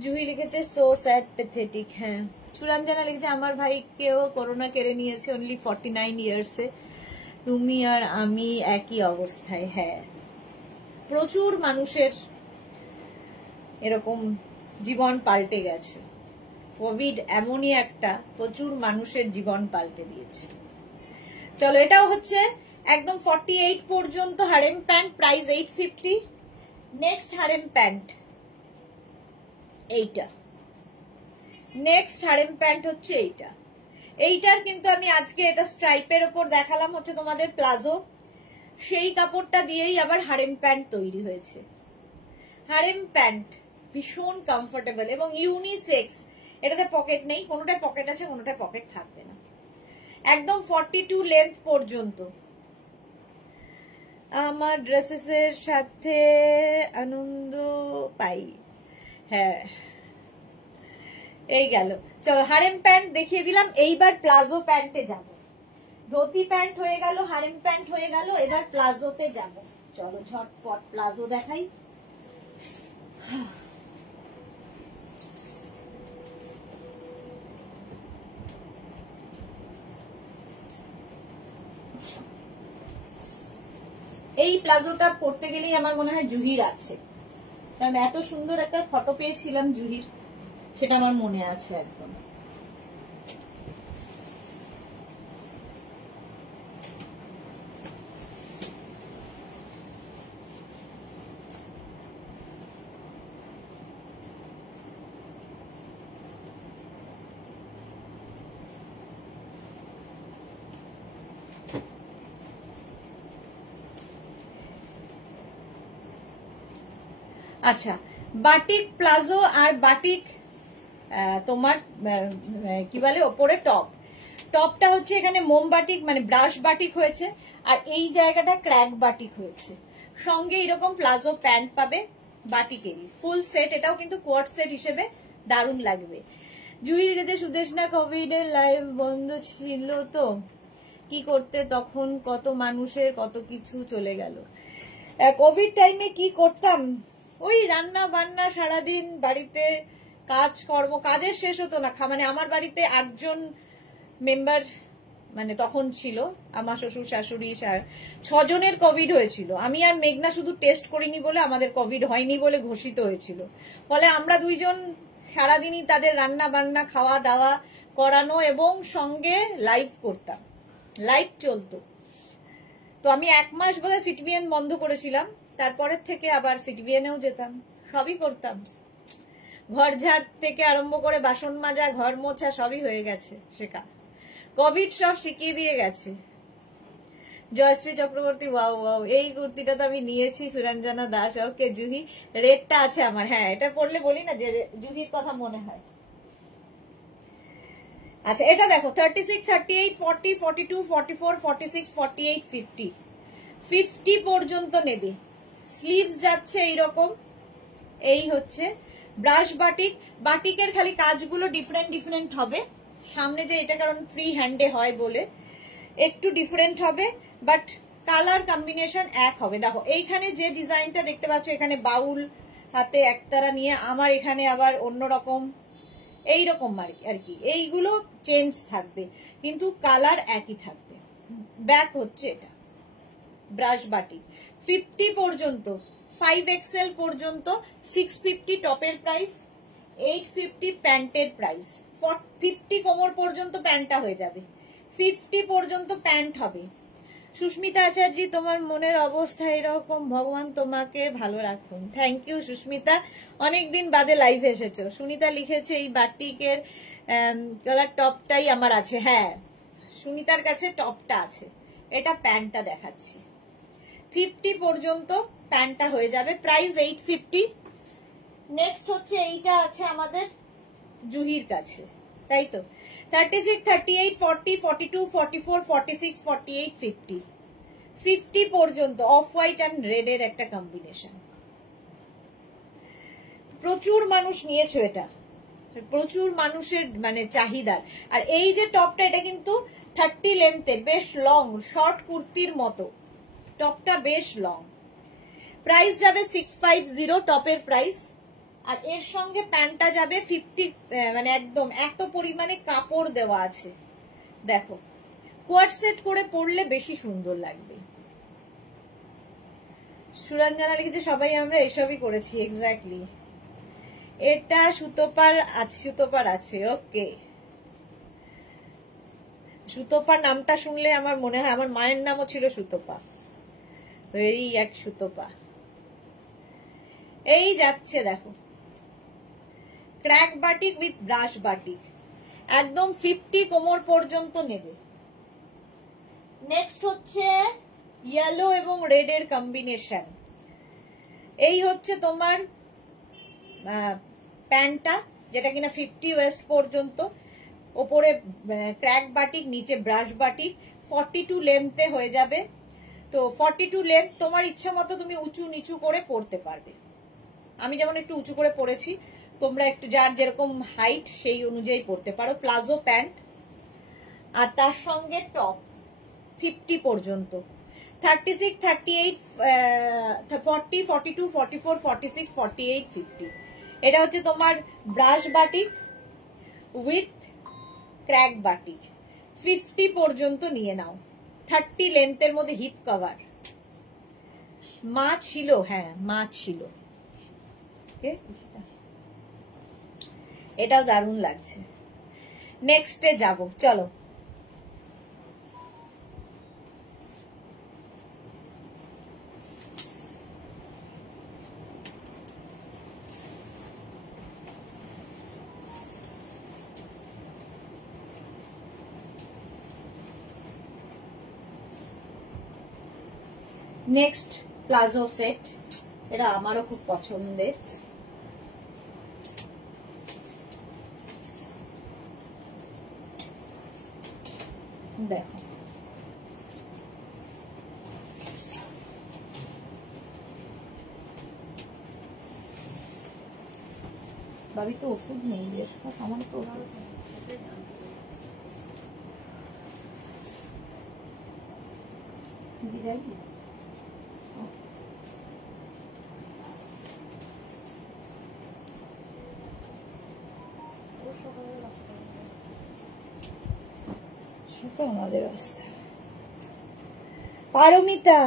জুহি লিখেছে সো স্যাড প্যাথেটিক। হ্যাঁ, সুরঞ্জনা লিখেছে আমার ভাইকেও করোনা কেড়ে নিয়েছে অনলি 49 ইয়ার্সে, তুমি আর আমি একই অবস্থায়। হ্যাঁ, প্রচুর মানুষের এরকম জীবন পাল্টে গেছে। কোভিড এমনই একটা, প্রচুর মানুষের জীবন পাল্টে দিয়েছে। চলো, এটাও হচ্ছে একদম 48 পর্যন্ত harem pant, price 850। Next harem pant এইটা, নেক্সট হারেম প্যান্ট হচ্ছে এইটা। এইটার কিন্তু আমি আজকে এটা স্ট্রাইপের ওপর দেখালাম হচ্ছে তোমাদের প্লাজো, সেই কাপড়টা দিয়েই আবার হারেম প্যান্ট তৈরি হয়েছে। হারেম প্যান্ট ভীষণ কমফোর্টেবল এবং ইউনিসেক্স। এটাতে পকেট নেই, কোনোটায় পকেট আছে, কোনোটায় পকেট থাকবে না। একদম 42 লেন্থ পর্যন্ত। আমার ড্রেসেসের সাথে আনন্দ পাই। হ্যাঁ, এই গেল। চলো, হারেম প্যান্ট দেখিয়ে দিলাম, এইবার প্লাজো প্যান্টে যাব। ধুতি প্যান্ট হয়ে গেল, হারেম প্যান্ট হয়ে গেল, এবার প্লাজোতে যাব। চলো ঝটপট প্লাজো দেখাই। এই প্লাজোটা পরতে গেলেই আমার মনে হয় জুহির আছে, কারণ এত সুন্দর একটা ফটো পেয়েছিলাম জুহির, সেটা আমার মনে আছে একদম। আচ্ছা, বাটিক প্লাজো আর বাটিক তোমার কি বলে ওপরে টপ। টপটা হচ্ছে এখানে মোম বাটিক মানে ব্রাশ বাটিক হয়েছে, আর এই জায়গাটা ক্র্যাক বাটিক হয়েছে। সঙ্গে এরকম প্লাজো প্যান্ট পাবে বাটিকেরই, ফুল সেট। এটাও কিন্তু কোয়ার্ট সেট হিসেবে দারুণ লাগবে। জুহির কাছে সুদেশনা কোভিডের লাইভ বন্ধ ছিল তো কি করতে, তখন কত মানুষের কত কিছু চলে গেল। কোভিড টাইমে কি করতাম, ওই রান্না বান্না, সারাদিন বাড়িতে কাজকর্ম, কাজের শেষ হতো না। মানে আমার বাড়িতে 8 জন মেম্বার মানে তখন ছিল, আমার শ্বশুর শাশুড়ি 6 জনের কোভিড হয়েছিল। আমি আর মেঘনা শুধু টেস্ট করিনি বলে, আমাদের কোভিড হয়নি বলে ঘোষিত হয়েছিল। ফলে আমরা 2 জন সারাদিনই তাদের রান্না বান্না, খাওয়া দাওয়া করানো এবং সঙ্গে লাইভ করতাম, লাইভ চলতো। তো আমি 1 মাস বোধহয় সিটিভিএন বন্ধ করেছিলাম, তারপরের থেকে আবার সিটিভিএনেও যেতাম, সবই করতাম। ঘর ঝাড় থেকে আরম্ভ করে বাসন মাজা, ঘর মোছা সবই হয়ে গেছে শেখা। কোভিড সব শিখিয়ে দিয়ে গেছে। জয়শ্রী চক্রবর্তী, ওয়াও ওয়াও, এই কুর্তিটা তো আমি নিয়েছি সুরঞ্জনা দাস। ওকে জুহি, রেডটা আছে আমার। হ্যাঁ, এটা পরলে বলি না যে জুহির কথা মনে হয়। আচ্ছা, এটা দেখো 36, 38, 40, 42, 44, 46, 48, 50 50 পর্যন্ত নেবে। স্লিভস যাচ্ছে এইরকম, এই হচ্ছে ব্রাশ বাটিক। বাটিকের খালি কাজগুলো ডিফারেন্ট ডিফারেন্ট হবে। সামনে যে এটা কারণ ফ্রি হ্যান্ডে হয় বলে একটু ডিফারেন্ট হবে, বাট কালার কম্বিনেশন এক হবে। দেখো এইখানে যে ডিজাইনটা দেখতে পাচ্ছ, এখানে বাউল হাতে একতারা নিয়ে, আমার এখানে আবার অন্যরকম এইরকম আর কি। এইগুলো চেঞ্জ থাকবে কিন্তু কালার একই থাকবে। ব্যাক হচ্ছে এটা ব্রাশ বাটিক। 50 পর্যন্ত, 5XL পর্যন্ত 650 টপের প্রাইস, 850 প্যান্টের প্রাইস। 50 কোমর পর্যন্ত প্যান্টটা হয়ে যাবে, 50 পর্যন্ত প্যান্ট হবে। সুস্মিতা আচার্য, তোমার মনের অবস্থা এরকম, ভগবান তোমাকে ভালো রাখুন। থ্যাংক ইউ সুস্মিতা, অনেকদিন বাদে লাইভে এসেছো। সুনিতা লিখেছে এই বাটিকের কালার টপটাই আমার আছে। হ্যাঁ, সুনিতার কাছে টপটা আছে, এটা প্যান্টটা দেখাচ্ছি। 50 পর্যন্ত প্যান্টটা হয়ে যাবে, প্রাইস 850। নেক্সট হচ্ছে এইটা আছে আমাদের জুহির কাছে, তাই তো 36, 38, 40, 42, 44, 46, 48, 50 50 পর্যন্ত অফ হোয়াইট অ্যান্ড রেড এর একটা কম্বিনেশন। প্রচুর মানুষ নিয়েছো এটা, প্রচুর মানুষের মানে চাহিদার। আর এই যে টপটা, এটা কিন্তু 30 লেন্থের, বেশ লং, শর্ট কুর্তির মতো। টপটা বেশ লং। প্রাইস যাবে 650 টপের প্রাইস। আর এর সঙ্গে প্যান্টটা যাবে 50, মানে একদম এত পরিমাণে কাপড় দেওয়া আছে। দেখো, কোয়ার্ড সেট করে পরলে বেশি সুন্দর লাগবে। সুরঞ্জনা লিখেছে সবাই আমরা এসবই করেছি। এক্স্যাক্টলি, এটা সুতোপার আছে, সুতোপার আছে। ওকে, সুতোপা নামটা শুনলে আমার মনে হয় আমার মায়ের নামও ছিল সুতোপা, তো এই এক সুতোপা। এই যাচ্ছে দেখো, crack batik with brush batik, একদম 50 কোমর পর্যন্ত নেবে। নেক্সট হচ্ছে ইয়েলো এবং রেড এর কম্বিনেশন। এই হচ্ছে তোমার প্যান্টটা, যেটা কিনা 50 ওয়েস্ট পর্যন্ত, ওপরে ক্র্যাক বাটিক, নিচে ব্রাশ বাটিক, 42 লেন্থে হয়ে যাবে। তো 42 লেন্থ, তোমার ইচ্ছা মতো তুমি উঁচু নিচু করে পরতে পারবে। আমি যেমন একটু উঁচু করে পরেছি, তোমরা একটু যার যেরকম হাইট সেই অনুযায়ী পরতে পারো। প্লাজো প্যান্ট, আর তার সঙ্গে টপ 50 পর্যন্ত, 36, 38, 40, 42, 44, 46, 48, 50। এটা হচ্ছে তোমার brush batik with crack batik, 50 পর্যন্ত নিয়ে নাও। 30 লেন্থের মধ্যে হিপ কভার। মা ছিল, হ্যাঁ মা ছিল। এটাও দারুণ লাগছে। নেক্সটে যাব, চলো। নেক্সট প্লাজো সেট, এটা আমারও খুব পছন্দের। দেখো, ভাবি তো ওষুধ নেই, আমার তো ওষুধ আমাদের রাস্তা। পারমিতা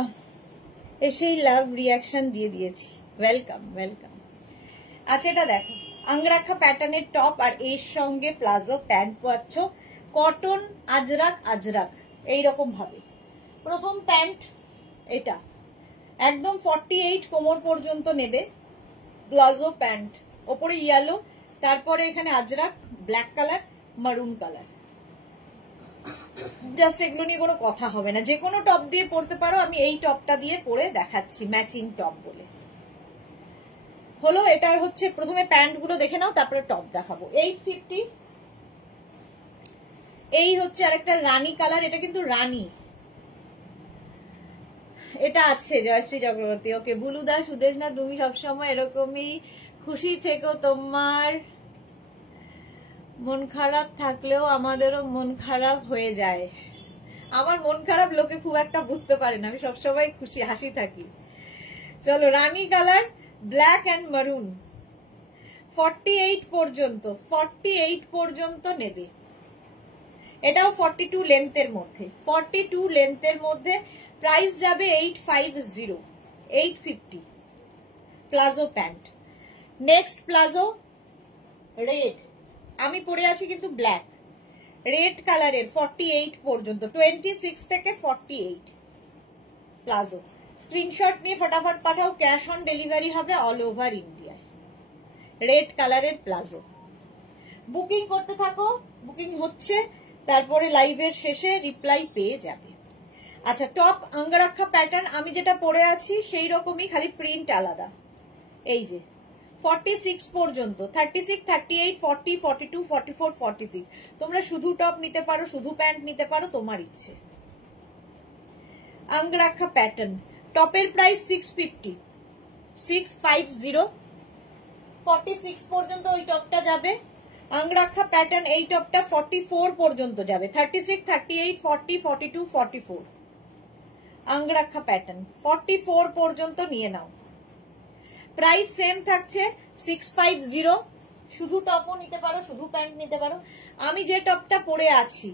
এসেই লাভ রিয়াকশন দিয়ে দিয়েছি, ওয়েলকাম ওয়েলকাম। আচ্ছা, এটা দেখো, আংরাখা প্যাটার্নের টপ, আর এর সঙ্গে প্লাজো প্যান্ট পাচ্ছ, কটন আজরাক আজরাক এইরকম ভাবে। প্রথম প্যান্ট এটা একদম 48 কোমর পর্যন্ত নেবে। প্লাজো প্যান্ট, ওপরে ইয়েলো, তারপরে এখানে আজরাক, ব্ল্যাক কালার, মারুন কালার। জাস্ট এগুলো নিয়ে কোনো কথা হবে না, যে কোনো টপ দিয়ে পরতে পারো। আমি এই টপটা দিয়ে পরে দেখাচ্ছি, ম্যাচিং টপ বলে হলো। এটার হচ্ছে প্রথমে প্যান্ট গুলো দেখে নাও, তারপরে টপ দেখাবো। 850। এই হচ্ছে আরেকটা রানী কালার, এটা কিন্তু রানী, এটা আছে জয়শ্রী চক্রবর্তী। ওকে, বুলুদা সুদেশ না, তুমি সবসময় এরকমই খুশি থেকো। তোমার মন খারাপ থাকলেও আমাদেরও মন খারাপ হয়ে যায়। আমার মন খারাপ লোকে খুব একটা বুঝতে পারে না, আমি সবসময় খুশি হাসি থাকি। চলো, রানী কালার, ব্ল্যাক অ্যান্ড মারুন, 48 পর্যন্ত, 48 পর্যন্ত নেবে। এটাও 42 লেন্থের মধ্যে, 42 লেন্থের মধ্যে। প্রাইস যাবে 850, 850 palazzo pant. Next palazzo red, আমি পরে আছি কিন্তু ব্ল্যাক, রেড কালারের 48 পর্যন্ত, 26 থেকে 48 প্লাজো। স্ক্রিনশট নিয়ে ফটাফট পাঠাও, ক্যাশ অন ডেলিভারি হবে অল ওভার ইন্ডিয়া। রেড কালারের প্লাজো, বুকিং করতে থাকো, বুকিং হচ্ছে, তারপরে লাইভের শেষে রিপ্লাই পেয়ে যাবে। আচ্ছা, টপ আঙ্গরাক্ষা প্যাটার্ন, আমি যেটা পরে আছি সেই রকমই, খালি প্রিন্ট আলাদা। এই যে 46 পর্যন্ত, 36, 38, 40, 42, 44, 46। তোমরা শুধু টপ নিতে পারো, শুধু প্যান্ট নিতে পারো, তোমার ইচ্ছে। আঙ্গরাক্ষা প্যাটার্ন, টপের প্রাইস 650, 650, 46 পর্যন্ত ওই টপটা যাবে। আংরাক্ষা প্যাটার্ন, এই টপটা 44 পর্যন্ত যাবে। 36, 38, 40, 42, 44 আংরাক্ষা প্যাটার্ন 44 পর্যন্ত নিয়ে নাও। প্রাইস সেম থাকছে 650। শুধু টপও নিতে পারো, শুধু প্যান্ট নিতে পারো। আমি যে টপটা পরে আছি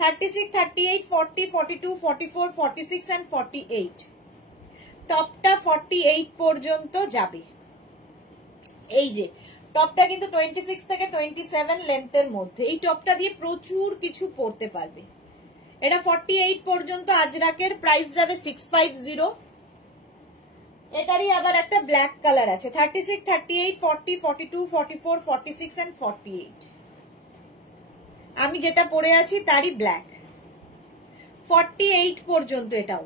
36, 38, 40, 42, 44, 46 and 48, টপটা 48 পর্যন্ত যাবে। এই যে টপটা কিন্তু 26 থেকে 27 লেন্থের মধ্যে, এই টপটা দিয়ে প্রচুর কিছু পরতে পারবে। এটা 48 পর্যন্ত আজরাকের, প্রাইস যাবে 650। এটারই আবার একটা ব্ল্যাক কালার আছে 36, 38, 40, 42, 44, 46 and 48। আমি যেটা পরে আছি তারই ব্ল্যাক, 48 পর্যন্ত এটাও।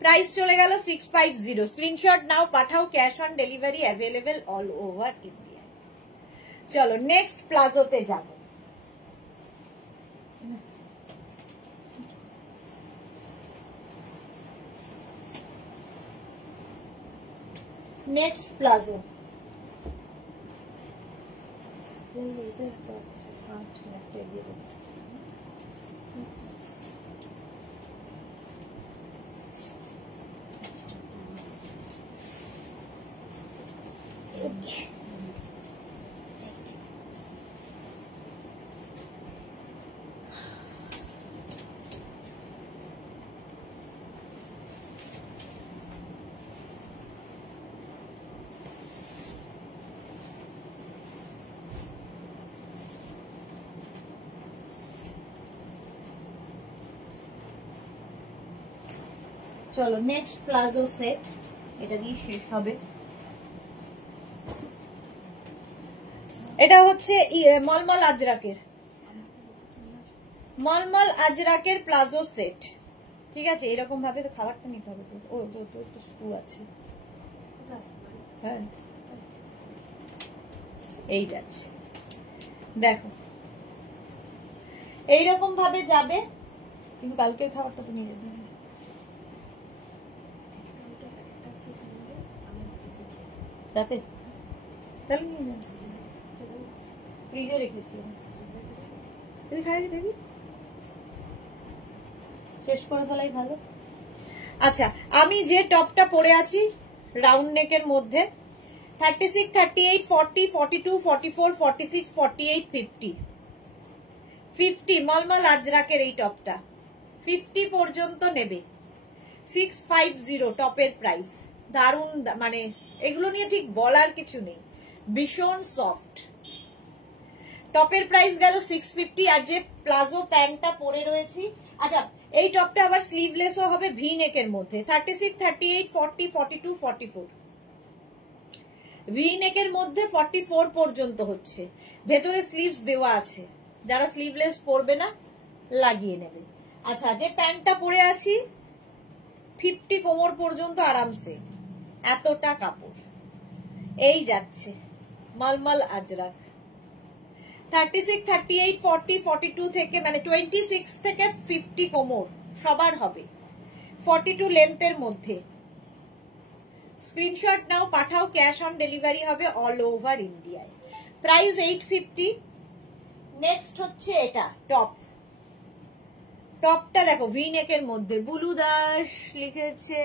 প্রাইস চলে গেল 650। স্ক্রিনশট নাও, পাঠাও, cash on delivery available all over India. চলো নেক্সট প্লাজোতে যাব। नेक्स्ट प्लाजो চলো নেক্সট প্লাজো সেট, এটা দিয়ে শেষ হবে। এটা হচ্ছে মলমল আজরাকের, মলমল আজরাকের প্লাজো সেট। ঠিক আছে, এরকম ভাবে তো খাবারটা নিতে হবে। ও তো স্কু আছে, হ্যাঁ এই যাচ্ছে, দেখো এইরকম ভাবে যাবে, কিন্তু কালকের খাবারটা তো নিয়ে যাবে। রাতে তাহলে নিয়ে যাবে, ফ্রিজে রেখেছি, শেষ করে ফেলাই ভালো। আচ্ছা, আমি যে টপটা পরে আছি রাউন্ড নেকের মধ্যে 36, 38, 40, 42, 44, 46, 48, 50, 50 মলমল আজরাকের এই টপটা 50 পর্যন্ত নেবে। 650 টপের প্রাইস। দারুন, মানে এগুলো নিয়ে ঠিক বলার কিছু নেই, ভীষণ সফট। টপের প্রাইস গেল 650। আর যে প্লাজো প্যান্টটা পরে রয়েছি, আচ্ছা এই টপটা আবার স্লিভলেসও হবে, ভি নেকের মধ্যে 36, 38, 40, 42, 44 ভি নেকের মধ্যে 44 পর্যন্ত হচ্ছে। ভেতরে স্লিভস দেওয়া আছে, যারা স্লিভলেস পরবে না লাগিয়ে নেবে। আচ্ছা, যে প্যান্টটা পরে আছি 50 কোমর পর্যন্ত আরামসে, এতটা কাপড়। এই যাচ্ছে মলমল আজরাক 36, 38, 40, 42 থেকে, মানে 26 থেকে 50 কোমর সবার হবে, 42 লেন্থের মধ্যে। স্ক্রিনশট নাও, পাঠাও, ক্যাশ অন ডেলিভারি হবে অল ওভার ইন্ডিয়ায়। প্রাইস 850। নেক্সট হচ্ছে এটা টপ, টপটা দেখো ভি নেকের মধ্যে, বুলু দাস লিখেছে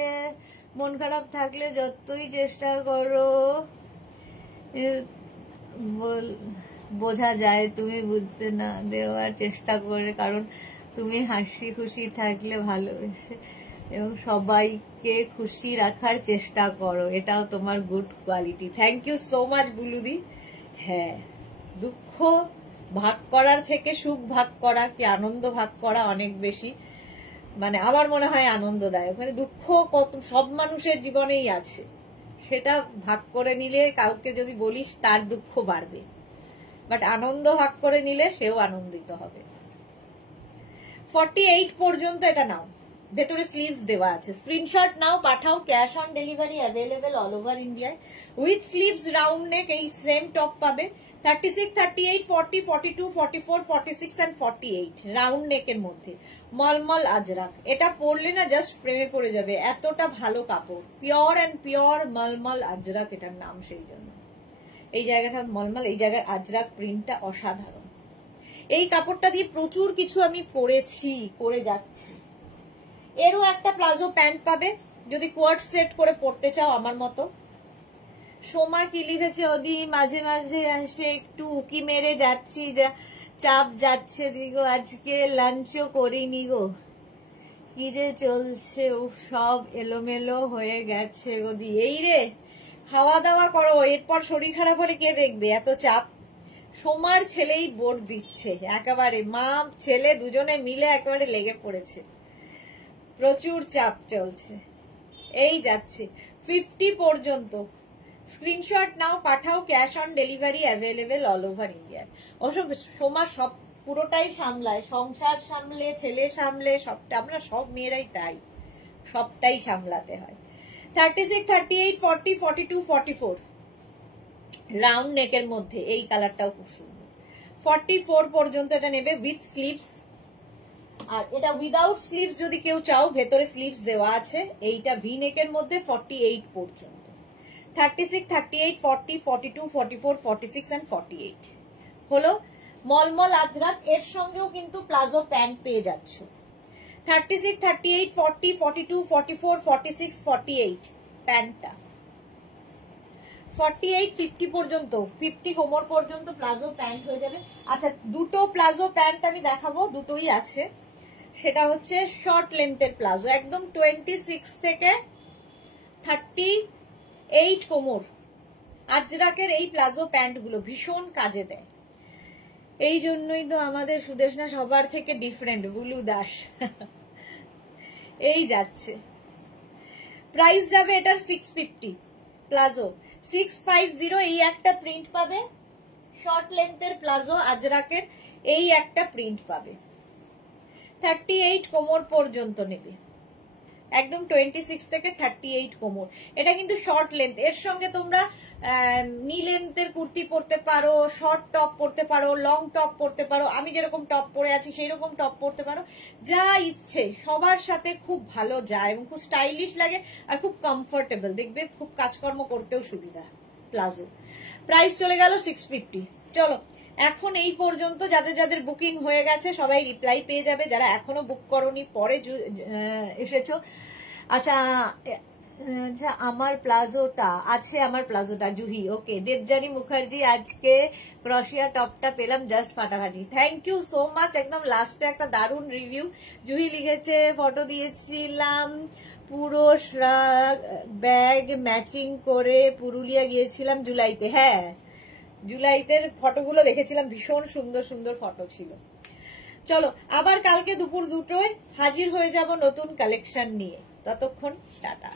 মন খারাপ থাকলে যতই চেষ্টা করো বোঝা যায় তুমি বুঝতে না দেওয়ার চেষ্টা করে, কারণ তুমি হাসি খুশি থাকলে ভালোবেসে এবং সবাইকে খুশি রাখার চেষ্টা করো, এটাও তোমার good quality. Thank you so much বুলুদি। হ্যাঁ, দুঃখ ভাগ করার থেকে সুখ ভাগ করা কি আনন্দ ভাগ করা অনেক বেশি, মানে আমার মনে হয় আনন্দদায়ক। মানে দুঃখ কত সব মানুষের জীবনেই আছে, সেটা ভাগ করে নিলে কাউকে যদি বলিস তার দুঃখ বাড়বে, বাট আনন্দ ভাগ করে নিলে সেও আনন্দিত হবে। 48 পর্যন্ত এটা নাও, ভেতরে স্লিভস দেওয়া আছে। স্ক্রিনশট নাও, পাঠাও, cash on delivery available all over ইন্ডিয়ায়। উইথ স্লিভস রাউন্ড নেক এই সেম টপ পাবে 36, 38, 40, 42, 44, 46 and 48 রাউন্ড নেকের মধ্যে মলমল আজরাক। এটা পরলে না জাস্ট প্রেমে পড়ে যাবে, এতটা ভালো কাপড়, পিওর অ্যান্ড পিওর মলমল আজরাক এটার নাম, সেই জন্য এই জায়গাটা মলমল, এই জায়গার আজরাক প্রিন্টটা অসাধারণ। এই কাপড়টা দিয়ে প্রচুর কিছু আমি করে যাচ্ছি। এরও একটা প্লাজো প্যান্ট পাবে যদি কোয়ার্ট সেট করে পরতে চাও আমার মতো। সোমা কি লিখেছে, ওদি মাঝে মাঝে এসে একটু উকি মেরে যাচ্ছি, চাপ যাচ্ছে দিগো, আজকে লাঞ্চও করিনি গো, কি যে চলছে, সব এলোমেলো হয়ে গেছে ওদি। এই রে, খাওয়া দাওয়া করো, এরপর শরীর খারাপ হলে কে দেখবে, এত চাপ। সোমার ছেলেই বোর্ড দিচ্ছে একেবারে, মা ছেলে দুজনে মিলে একেবারে লেগে পড়েছে, প্রচুর চাপ চলছে। এই যাচ্ছে 50 পর্যন্ত। স্ক্রিনশট নাও, পাঠাও, cash on delivery available all over India. ওসব সোমা সব পুরোটাই সামলায়, সংসার সামলে, ছেলে সামলে, সবটা। আমরা সব মেয়েরাই তাই, সবটাই সামলাতে হয়। 36, 38, 40, 42, 44 রাউন্ড নেকের মধ্যে এই কালারটাও খুব সুন্দর। 44 পর্যন্ত এটা নেবে উইথ স্লিভস। আর এটা উইদাউট স্লিভস যদি কেউ চাও, ভেতরে স্লিভস দেওয়া আছে। এইটা ভি নেকের মধ্যে 48 পর্যন্ত। 36, 38, 40, 42, 44, 46 and 48 হলো মলমল আজরাক। এর সঙ্গেও কিন্তু প্লাজো প্যান্ট পেয়ে যাচ্ছ। 36, 38, 40, 42, 44, 46, 48 প্যান্টটা। 48, 50 পর্যন্ত, 50 কোমর পর্যন্ত প্লাজো প্যান্ট হয়ে যাবে। আচ্ছা, দুটো প্লাজো প্যান্ট আমি দেখাবো, দুটোই আছে। সেটা হচ্ছে শর্ট লেন্থের প্লাজো, একদম 26 থেকে 38 কোমর। আজরাকের এই প্লাজো প্যান্ট গুলো ভীষণ কাজে দেয়। এই জন্যই তো আমাদের সুদেশনা সবার থেকে ডিফারেন্ট, বুলু দাস। এই যাচ্ছে, প্রাইস যাবে এটার 650 প্লাজো। 650 এই একটা প্রিন্ট পাবে, শর্ট লেন্থের প্লাজো আজরাকের এই একটা প্রিন্ট পাবে। 38 কোমর পর্যন্ত নেবে, একদম 26 থেকে 38 কোমর। এটা কিন্তু শর্ট লেন্থ। এর সঙ্গে তোমরা নি লেন্থের কুর্তি পরতে পারো, শর্ট টপ পরতে পারো, লং টপ পরতে পারো, আমি যেরকম টপ পরে আছি সেই রকম টপ পরতে পারো, যা ইচ্ছে। সবার সাথে খুব ভালো যায় এবং খুব স্টাইলিশ লাগে আর খুব কমফোর্টেবল, দেখবে খুব কাজকর্ম করতেও সুবিধা প্লাজো। প্রাইস চলে গেল 650। চলো, এখন এই পর্যন্ত। যাদের যাদের বুকিং হয়ে গেছে সবাই রিপ্লাই পেয়ে যাবে, যারা এখনো বুক করনি পরে এসেছো। আচ্ছা, আমার প্লাজোটা আছে, আমার প্লাজোটা জুহি। ওকে, দেবজানী মুখার্জি, আজকে ক্রশিয়া টপটা পেলাম জাস্ট ফাটাফাটি। Thank you so much. একদম লাস্টে একটা দারুণ রিভিউ জুহি লিখেছে, ফটো দিয়েছিলাম পুরো ব্যাগ ম্যাচিং করে পুরুলিয়া গিয়েছিলাম জুলাইতে। হ্যাঁ, জুলাইতে ফটোগুলো দেখেছিলাম, ভীষণ সুন্দর সুন্দর ফটো ছিল। চলো, আবার কালকে দুপুর 2টোয় হাজির হয়ে যাব নতুন কালেকশন নিয়ে। ততক্ষণ টাটা।